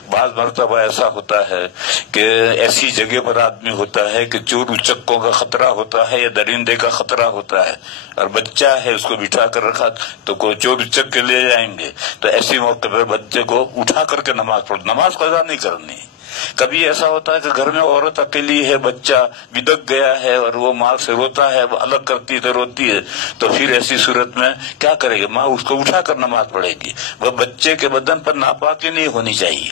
بعض مرتبہ ایسا ہوتا ہے کہ ایسی جگہ پر آدمی ہوتا ہے کہ چور اچکوں کا خطرہ ہوتا ہے یا درندے کا خطرہ ہوتا ہے، اور بچہ ہے اس کو بٹھا کر رکھا تو کوئی چور اچک کے لے جائیں گے، تو ایسی موقع پر بچے کو اٹھا کر کے نماز پڑھ، نماز قضا نہیں کرنی۔ کبھی ایسا ہوتا ہے کہ گھر میں عورت اکیلی ہے، بچہ بدک گیا ہے اور وہ ماں سے روتا ہے، الگ کرتی ہے تو روتی ہے، تو پھر ایسی صورت میں کیا کرے گی؟ ماں اس کو اٹھا کر نماز پڑھے گی۔ وہ بچے کے بدن پر ناپاکی نہیں ہونی چاہیے۔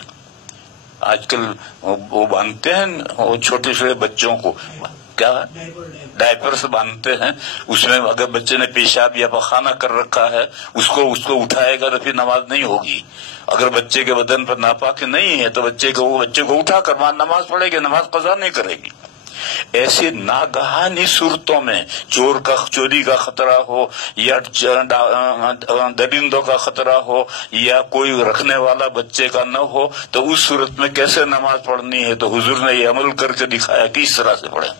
آج کل وہ باندھتے ہیں وہ چھوٹے چھوٹے بچوں کو، کیا ڈائپر سے باندھتے ہیں، اس میں اگر بچے نے پیشاب یا پخانہ کر رکھا ہے اس کو اٹھائے گا تو پھر نماز نہیں ہوگی۔ اگر بچے کے بدن پر ناپاکی نہیں ہے تو بچے کو اٹھا کر نماز پڑھے گی، نماز قضا نہیں کرے گی۔ ایسی ناگہانی صورتوں میں چوری کا خطرہ ہو یا درندوں کا خطرہ ہو یا کوئی رکھنے والا بچے کا نہ ہو، تو اس صورت میں کیسے نماز پڑھنی ہے؟ تو حضور نے یہ عمل کر کے دکھایا کہ اس طرح سے پڑھیں۔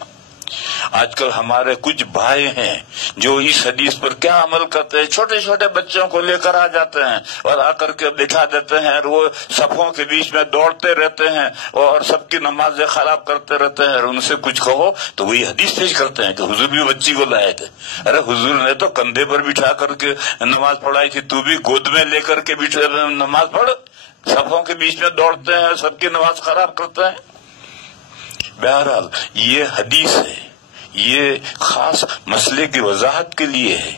آج کل ہمارے کچھ بھائی ہیں جو اس حدیث پر کیا عمل کرتے ہیں، چھوٹے چھوٹے بچوں کو لے کر آ جاتے ہیں اور آ کر کے بٹھا دیتے ہیں، اور وہ صفوں کے بیچ میں دوڑتے رہتے ہیں اور سب کی نمازیں خراب کرتے رہتے ہیں، اور ان سے کچھ کہو تو وہی حدیث پیش کرتے ہیں کہ حضور بھی بچی کو لائے تھے۔ ارے حضور نے تو کندھے پر بٹھا کر کے نماز پڑھائی تھی، تو بھی گود میں لے کر کے نماز پڑھ، صفوں کے بیچ میں دوڑتے ہیں، سب کی نماز خراب کرتے ہیں۔ بہرحال یہ حدیث ہے، یہ خاص مسئلے کی وضاحت کے لیے ہے۔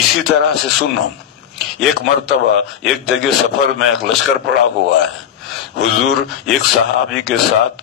اسی طرح سے سنو، ایک مرتبہ ایک جگہ سفر میں ایک لشکر پڑا ہوا ہے، حضور ایک صحابی کے ساتھ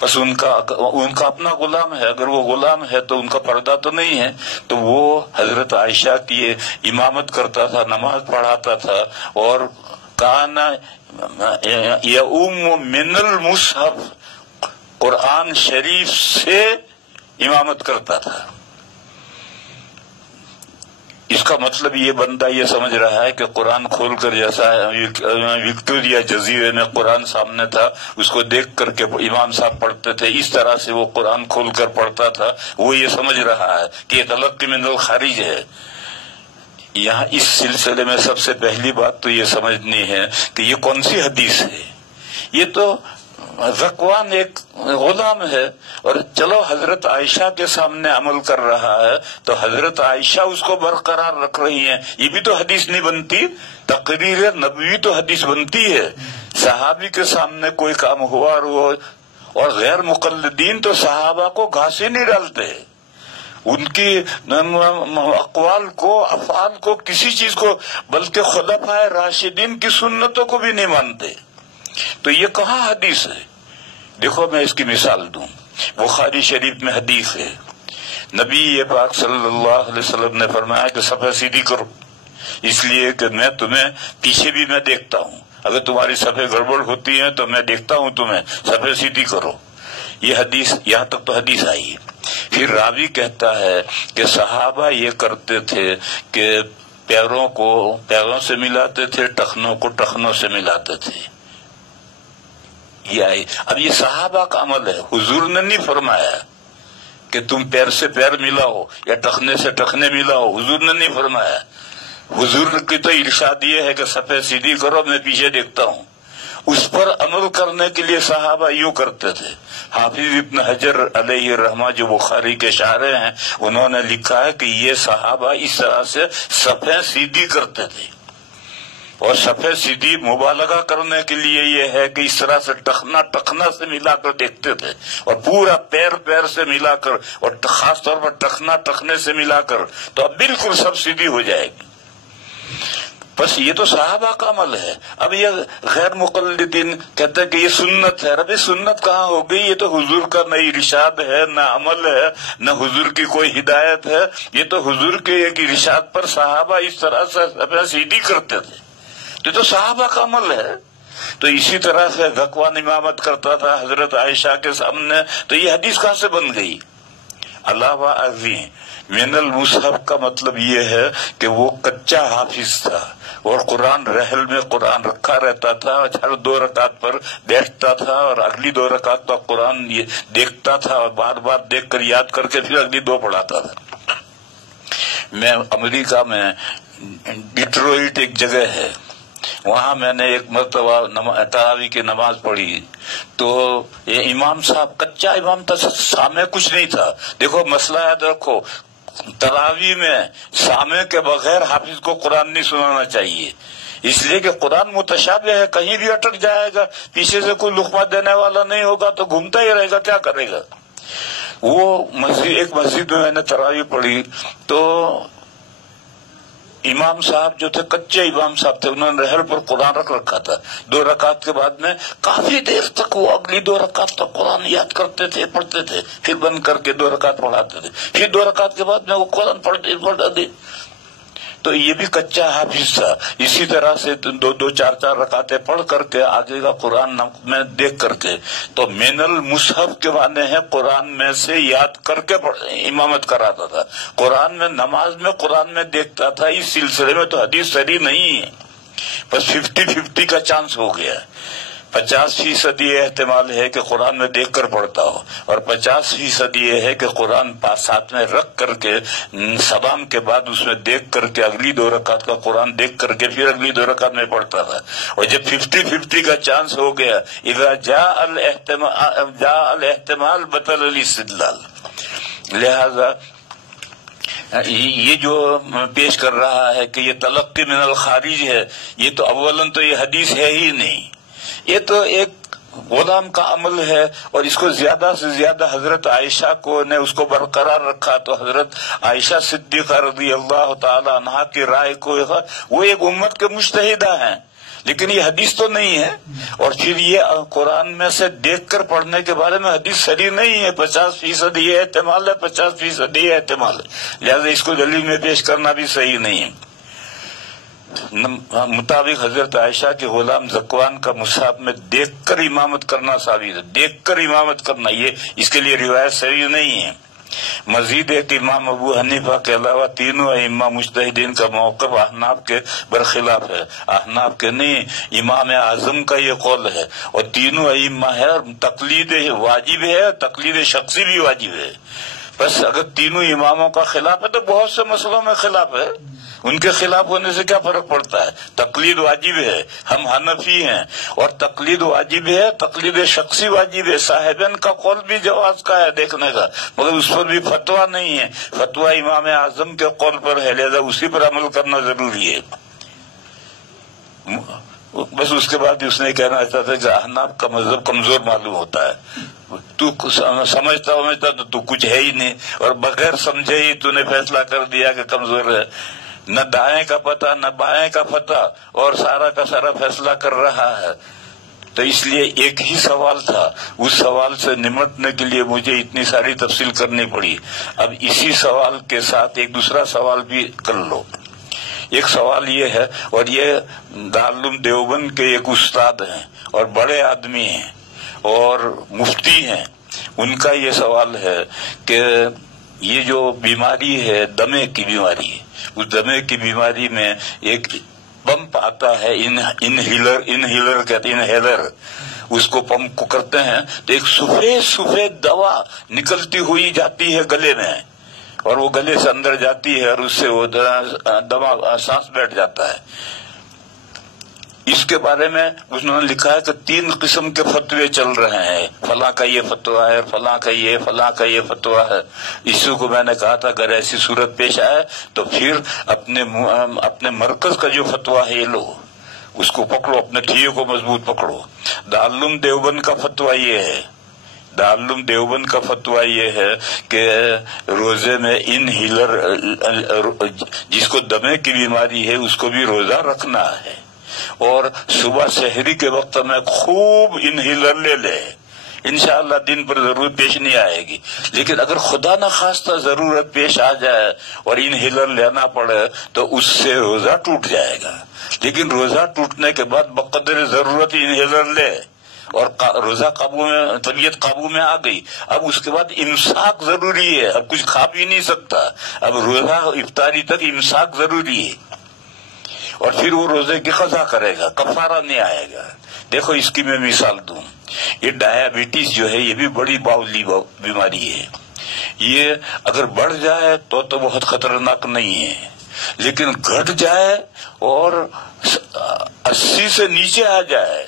بس ان کا اپنا غلام ہے، اگر وہ غلام ہے تو ان کا پردہ تو نہیں ہے، تو وہ حضرت عائشہ کی امامت کرتا تھا، نماز پڑھاتا تھا، اور کانا یؤم من المصحف، قرآن شریف سے امامت کرتا تھا۔ اس کا مطلب یہ بندہ یہ سمجھ رہا ہے کہ قرآن کھول کر، جیسا وکٹوریا جزیرے میں قرآن سامنے تھا، اس کو دیکھ کر کے امام صاحب پڑھتے تھے، اس طرح سے وہ قرآن کھول کر پڑھتا تھا، وہ یہ سمجھ رہا ہے کہ یہ تلقی من الخارج ہے۔ یہاں اس سلسلے میں سب سے پہلی بات تو یہ سمجھنی ہے کہ یہ کون سی حدیث ہے۔ یہ تو ذکوان ایک غلام ہے، اور چلو حضرت عائشہ کے سامنے عمل کر رہا ہے تو حضرت عائشہ اس کو برقرار رکھ رہی ہیں، یہ بھی تو حدیث نہیں بنتی، تقریر نبوی تو حدیث بنتی ہے۔ صحابی کے سامنے کوئی کام ہوا اور غیر مقلدین تو صحابہ کو گھاس ہی نہیں ڈالتے، ان کی اقوال کو، افعال کو، کسی چیز کو، بلکہ خلفائے راشدین کی سنتوں کو بھی نہیں مانتے۔ تو یہ کہاں حدیث ہے؟ دیکھو میں اس کی مثال دوں، بخاری شریف میں حدیث ہے، نبی پاک صلی اللہ علیہ وسلم نے فرمایا کہ صفحہ سیدھی کرو، اس لیے کہ میں تمہیں پیچھے بھی میں دیکھتا ہوں، اگر تمہاری صفحے گڑبڑ ہوتی ہیں تو میں دیکھتا ہوں تمہیں، صفحہ سیدھی کرو۔ یہ حدیث، یہاں تک تو حدیث آئی ہے۔ پھر راوی کہتا ہے کہ صحابہ یہ کرتے تھے کہ پیروں کو پیروں سے ملاتے تھے، ٹخنوں کو ٹخنوں سے ملاتے تھے۔ یہ آئی، اب یہ صحابہ کا عمل ہے، حضور نے نہیں فرمایا کہ تم پیر سے پیر ملاؤ یا ٹخنے سے ٹخنے ملاؤ، حضور نے نہیں فرمایا۔ حضور کی تو ارشاد یہ ہے کہ صفحہ سیدھی کرو، میں پیچھے دیکھتا ہوں۔ اس پر عمل کرنے کے لیے صحابہ یوں کرتے تھے۔ حافظ ابن حجر علیہ الرحمہ جو بخاری کے شارح ہیں، انہوں نے لکھا ہے کہ یہ صحابہ اس طرح سے صفحہ سیدھی کرتے تھے، اور صفحہ سیدھی مبالغہ کرنے کے لیے یہ ہے کہ اس طرح سے ٹخنا ٹخنا سے ملا کر دیکھتے تھے، اور پورا پیر پیر سے ملا کر، اور خاص طور پر ٹخنا ٹخنے سے ملا کر، تو اب بالکل سب سیدھی ہو جائے گی۔ بس یہ تو صحابہ کا عمل ہے۔ اب یہ غیر مقلدین کہتے ہیں کہ یہ سنت ہے، ربی سنت کہاں ہو گئی؟ یہ تو حضور کا نہ ارشاد ہے، نہ عمل ہے، نہ حضور کی کوئی ہدایت ہے، یہ تو حضور کے ایک ارشاد پر صحابہ اس طرح سے سیدھی کرتے تھے، یہ تو صحابہ کا عمل ہے۔ تو اسی طرح سے ذکوان امامت کرتا تھا حضرت عائشہ کے سامنے، تو یہ حدیث کہاں سے بن گئی؟ علاوہ ازیں من المصحف کا مطلب یہ ہے کہ وہ کچا حافظ تھا، اور قرآن رحل میں قرآن رکھا رہتا تھا، ہر 2 رکعت پر بیٹھتا تھا، اور اگلی 2 رکعت پر قرآن دیکھتا تھا، اور بار بار دیکھ کر یاد کر کے پھر اگلی 2 پڑھاتا تھا۔ میں امریکہ میں ڈیٹروئٹ ایک جگہ ہے، وہاں میں نے ایک مرتبہ تراویح کی نماز پڑھی، تو یہ امام صاحب کچا امام تھا، سامنے کچھ نہیں تھا۔ دیکھو مسئلہ یاد رکھو، تراویح میں سامع کے بغیر حافظ کو قرآن نہیں سنانا چاہیے، اس لیے کہ قرآن متشابہ ہے، کہیں بھی اٹک جائے گا، پیچھے سے کوئی لقمہ دینے والا نہیں ہوگا تو گھومتا ہی رہے گا، کیا کرے گا۔ وہ ایک مسجد میں میں نے تراویح پڑھی، تو امام صاحب جو تھے کچے امام صاحب تھے، انہوں نے رحل پر قرآن رکھ رکھا تھا۔ 2 رکعت کے بعد میں کافی دیر تک وہ اگلی 2 رکعت تک قرآن یاد کرتے تھے، پڑھتے تھے، پھر بند کر کے 2 رکعت پڑھاتے تھے، پھر 2 رکعت کے بعد میں وہ قرآن پڑھتے۔ تو یہ بھی کچا حافظ تھا۔ اسی طرح سے 2 4 رکعتیں پڑھ کر کے آگے کا قرآن میں دیکھ کر کے، تو من المصحف کے معنی ہے قرآن میں سے یاد کر کے امامت کراتا تھا، قرآن میں نماز میں قرآن میں دیکھتا تھا۔ اس سلسلے میں تو حدیث صحیح نہیں ہے، بس 50-50 کا چانس ہو گیا۔ 50% یہ احتمال ہے کہ قرآن میں دیکھ کر پڑھتا ہو، اور 50% یہ ہے کہ قرآن ساتھ میں رکھ کر کے سلام کے بعد اس میں دیکھ کر کے اگلی 2 رکعت کا قرآن دیکھ کر کے پھر اگلی 2 رکعت میں پڑھتا تھا۔ اور جب 50-50 کا چانس ہو گیا، اذا جاء الاحتمال بطل الاستدلال، لہذا یہ جو پیش کر رہا ہے کہ یہ تلقی من الخارج ہے، یہ تو اولاً تو یہ حدیث ہے ہی نہیں، یہ تو ایک غلام کا عمل ہے، اور اس کو زیادہ سے زیادہ حضرت عائشہ کو نے اس کو برقرار رکھا، تو حضرت عائشہ صدیقہ رضی اللہ تعالی عنہا کی رائے کو، وہ ایک امت کے مجتہدہ ہیں، لیکن یہ حدیث تو نہیں ہے. اور پھر یہ قرآن میں سے دیکھ کر پڑھنے کے بارے میں حدیث صریح نہیں ہے. 50% یہ احتمال ہے، 50% یہ احتمال ہے، لہذا اس کو دلیل میں پیش کرنا بھی صحیح نہیں ہے. مطابق حضرت عائشہ کے غلام ذکوان کا مصحف میں دیکھ کر امامت کرنا ثابت ہے. دیکھ کر امامت کرنا، یہ اس کے لیے روایت صحیح نہیں ہے. مزید ایک امام ابو حنیفہ کے علاوہ تینوں ائمہ مجتہدین کا موقف احناف کے برخلاف ہے. احناف کے نہیں، امام اعظم کا یہ قول ہے. اور تینوں ائمہ ہے، اور تقلید واجب ہے، تقلید شخصی بھی واجب ہے. بس اگر تینوں اماموں کا خلاف ہے تو بہت سے مسئلوں میں خلاف ہے. ان کے خلاف ہونے سے کیا فرق پڑتا ہے؟ تقلید واجب ہے. ہم حنفی ہیں اور تقلید واجب ہے، تقلید شخصی واجب ہے. صاحبین کا قول بھی جواز کا ہے دیکھنے کا، مگر اس پر بھی فتویٰ نہیں ہے. فتویٰ امام اعظم کے قول پر ہے، لہذا اسی پر عمل کرنا ضروری ہے. بس اس کے بعد اس نے کہنا چاہتا تھا کہ احناف کا مذہب کمزور معلوم ہوتا ہے. تو سمجھتا تو کچھ ہے ہی نہیں، اور بغیر سمجھے ہی تو نے فیصلہ کر دیا کہ کمزور ہے. نہ دائیں کا پتہ نہ بائیں کا پتہ، اور سارا کا سارا فیصلہ کر رہا ہے. تو اس لیے ایک ہی سوال تھا، اس سوال سے نمٹنے کے لیے مجھے اتنی ساری تفصیل کرنی پڑی. اب اسی سوال کے ساتھ ایک دوسرا سوال بھی کر لو. ایک سوال یہ ہے، اور یہ دارالعلوم دیوبند کے ایک استاد ہیں اور بڑے آدمی ہیں اور مفتی ہیں. ان کا یہ سوال ہے کہ یہ جو بیماری ہے دمے کی بیماری ہے، اس دمے کی بیماری میں ایک پمپ آتا ہے، انہیلر کہتے ہیں، انہیلر. اس کو پمپ کو کرتے ہیں تو ایک سفید دوا نکلتی ہوئی جاتی ہے گلے میں، اور وہ گلے سے اندر جاتی ہے اور اس سے وہ دوا سانس بیٹھ جاتا ہے. اس کے بارے میں انہوں نے لکھا ہے کہ 3 قسم کے فتوے چل رہے ہیں. فلاں کا یہ فتویٰ ہے، فلاں کا یہ، فلاں کا یہ فتویٰ ہے. اسی کو میں نے کہا تھا اگر ایسی صورت پیش آئے تو پھر اپنے مرکز کا جو فتویٰ ہے یہ لو، اس کو پکڑو، اپنے ٹھیے کو مضبوط پکڑو. دارالعلوم دیوبند کا فتویٰ یہ ہے، دارالعلوم دیوبند کا فتویٰ یہ ہے کہ روزے میں انہیلر، جس کو دمے کی بیماری ہے اس کو بھی روزہ رکھنا ہے، اور صبح سحری کے وقت میں خوب انہیلر لے لے. انشاءاللہ دن پر ضرورت پیش نہیں آئے گی. لیکن اگر خدا نہ خواستہ ضرورت پیش آ جائے اور انہیلر لینا پڑے تو اس سے روزہ ٹوٹ جائے گا. لیکن روزہ ٹوٹنے کے بعد بقدر ضرورت انہیلر لے، اور روزہ قابو میں، طبیعت قابو میں آ گئی. اب اس کے بعد امساک ضروری ہے، اب کچھ کھا بھی نہیں سکتا، اب روزہ افطاری تک امساک ضروری ہے، اور پھر وہ روزے کی قضا کرے گا، کفارہ نہیں آئے گا. دیکھو اس کی میں مثال دوں، یہ ڈائبٹیز جو ہے یہ بھی بڑی باؤلی بیماری ہے. یہ اگر بڑھ جائے تو بہت خطرناک نہیں ہے، لیکن گھٹ جائے اور 80 سے نیچے آ جائے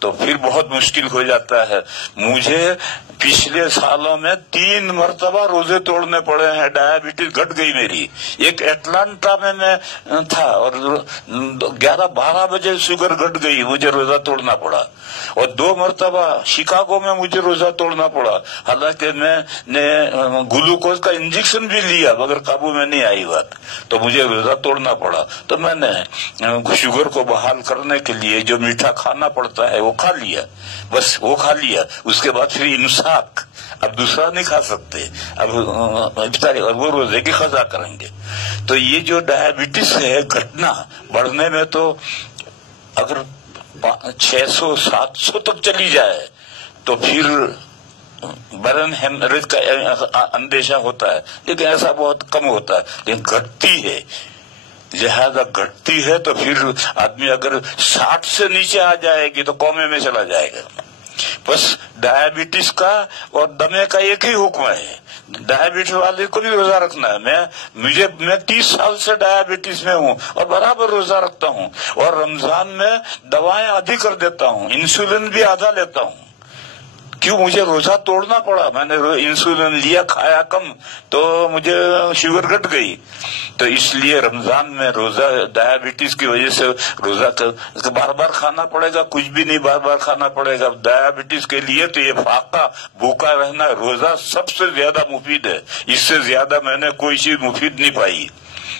تو پھر بہت مشکل ہو جاتا ہے. مجھے پچھلے سالوں میں 3 مرتبہ روزے توڑنے پڑے ہیں. ڈائبٹیز گھٹ گئی میری. ایک اٹلانٹا میں تھا اور 11-12 بجے شوگر گھٹ گئی، مجھے روزہ توڑنا پڑا. اور 2 مرتبہ شکاگو میں مجھے روزہ توڑنا پڑا، حالانکہ میں نے گلوکوز کا انجیکشن بھی لیا مگر قابو میں نہیں آئی بات، تو مجھے روزہ توڑنا پڑا. تو میں نے شوگر کو بحال کرنے کے لیے جو میٹھا کھانا پڑتا ہے وہ کھا لیا، بس وہ کھا لیا. اس کے بعد پھر امساک، اب دوسرا نہیں کھا سکتے، اب افطاری، اور وہ روزے کی قضا کریں گے. تو یہ جو ڈائبٹیز ہے گھٹنا بڑھنے میں، تو اگر 600-700 تک چلی جائے تو پھر برن ہیمریج کا اندیشہ ہوتا ہے، لیکن ایسا بہت کم ہوتا ہے. لیکن گھٹتی ہے، لہذا گھٹتی ہے تو پھر آدمی اگر 60 سے نیچے آ جائے گی تو کومے میں چلا جائے گا. بس ڈائبٹیز کا اور دمے کا ایک ہی حکم ہے، ڈائبٹیز والے کو بھی روزہ رکھنا ہے. میں 30 سال سے ڈائبٹیز میں ہوں اور برابر روزہ رکھتا ہوں، اور رمضان میں دوائیں آدھی کر دیتا ہوں، انسولین بھی آدھا لیتا ہوں. کیوں؟ مجھے روزہ توڑنا پڑا، میں نے انسولین لیا، کھایا کم، تو مجھے شوگر گھٹ گئی. تو اس لیے رمضان میں روزہ ڈائبٹیز کی وجہ سے روزہ بار بار کھانا پڑے گا، کچھ بھی نہیں بار بار کھانا پڑے گا. ڈائبٹیز کے لیے تو یہ فاقہ بھوکا رہنا، روزہ سب سے زیادہ مفید ہے. اس سے زیادہ میں نے کوئی چیز مفید نہیں پائی.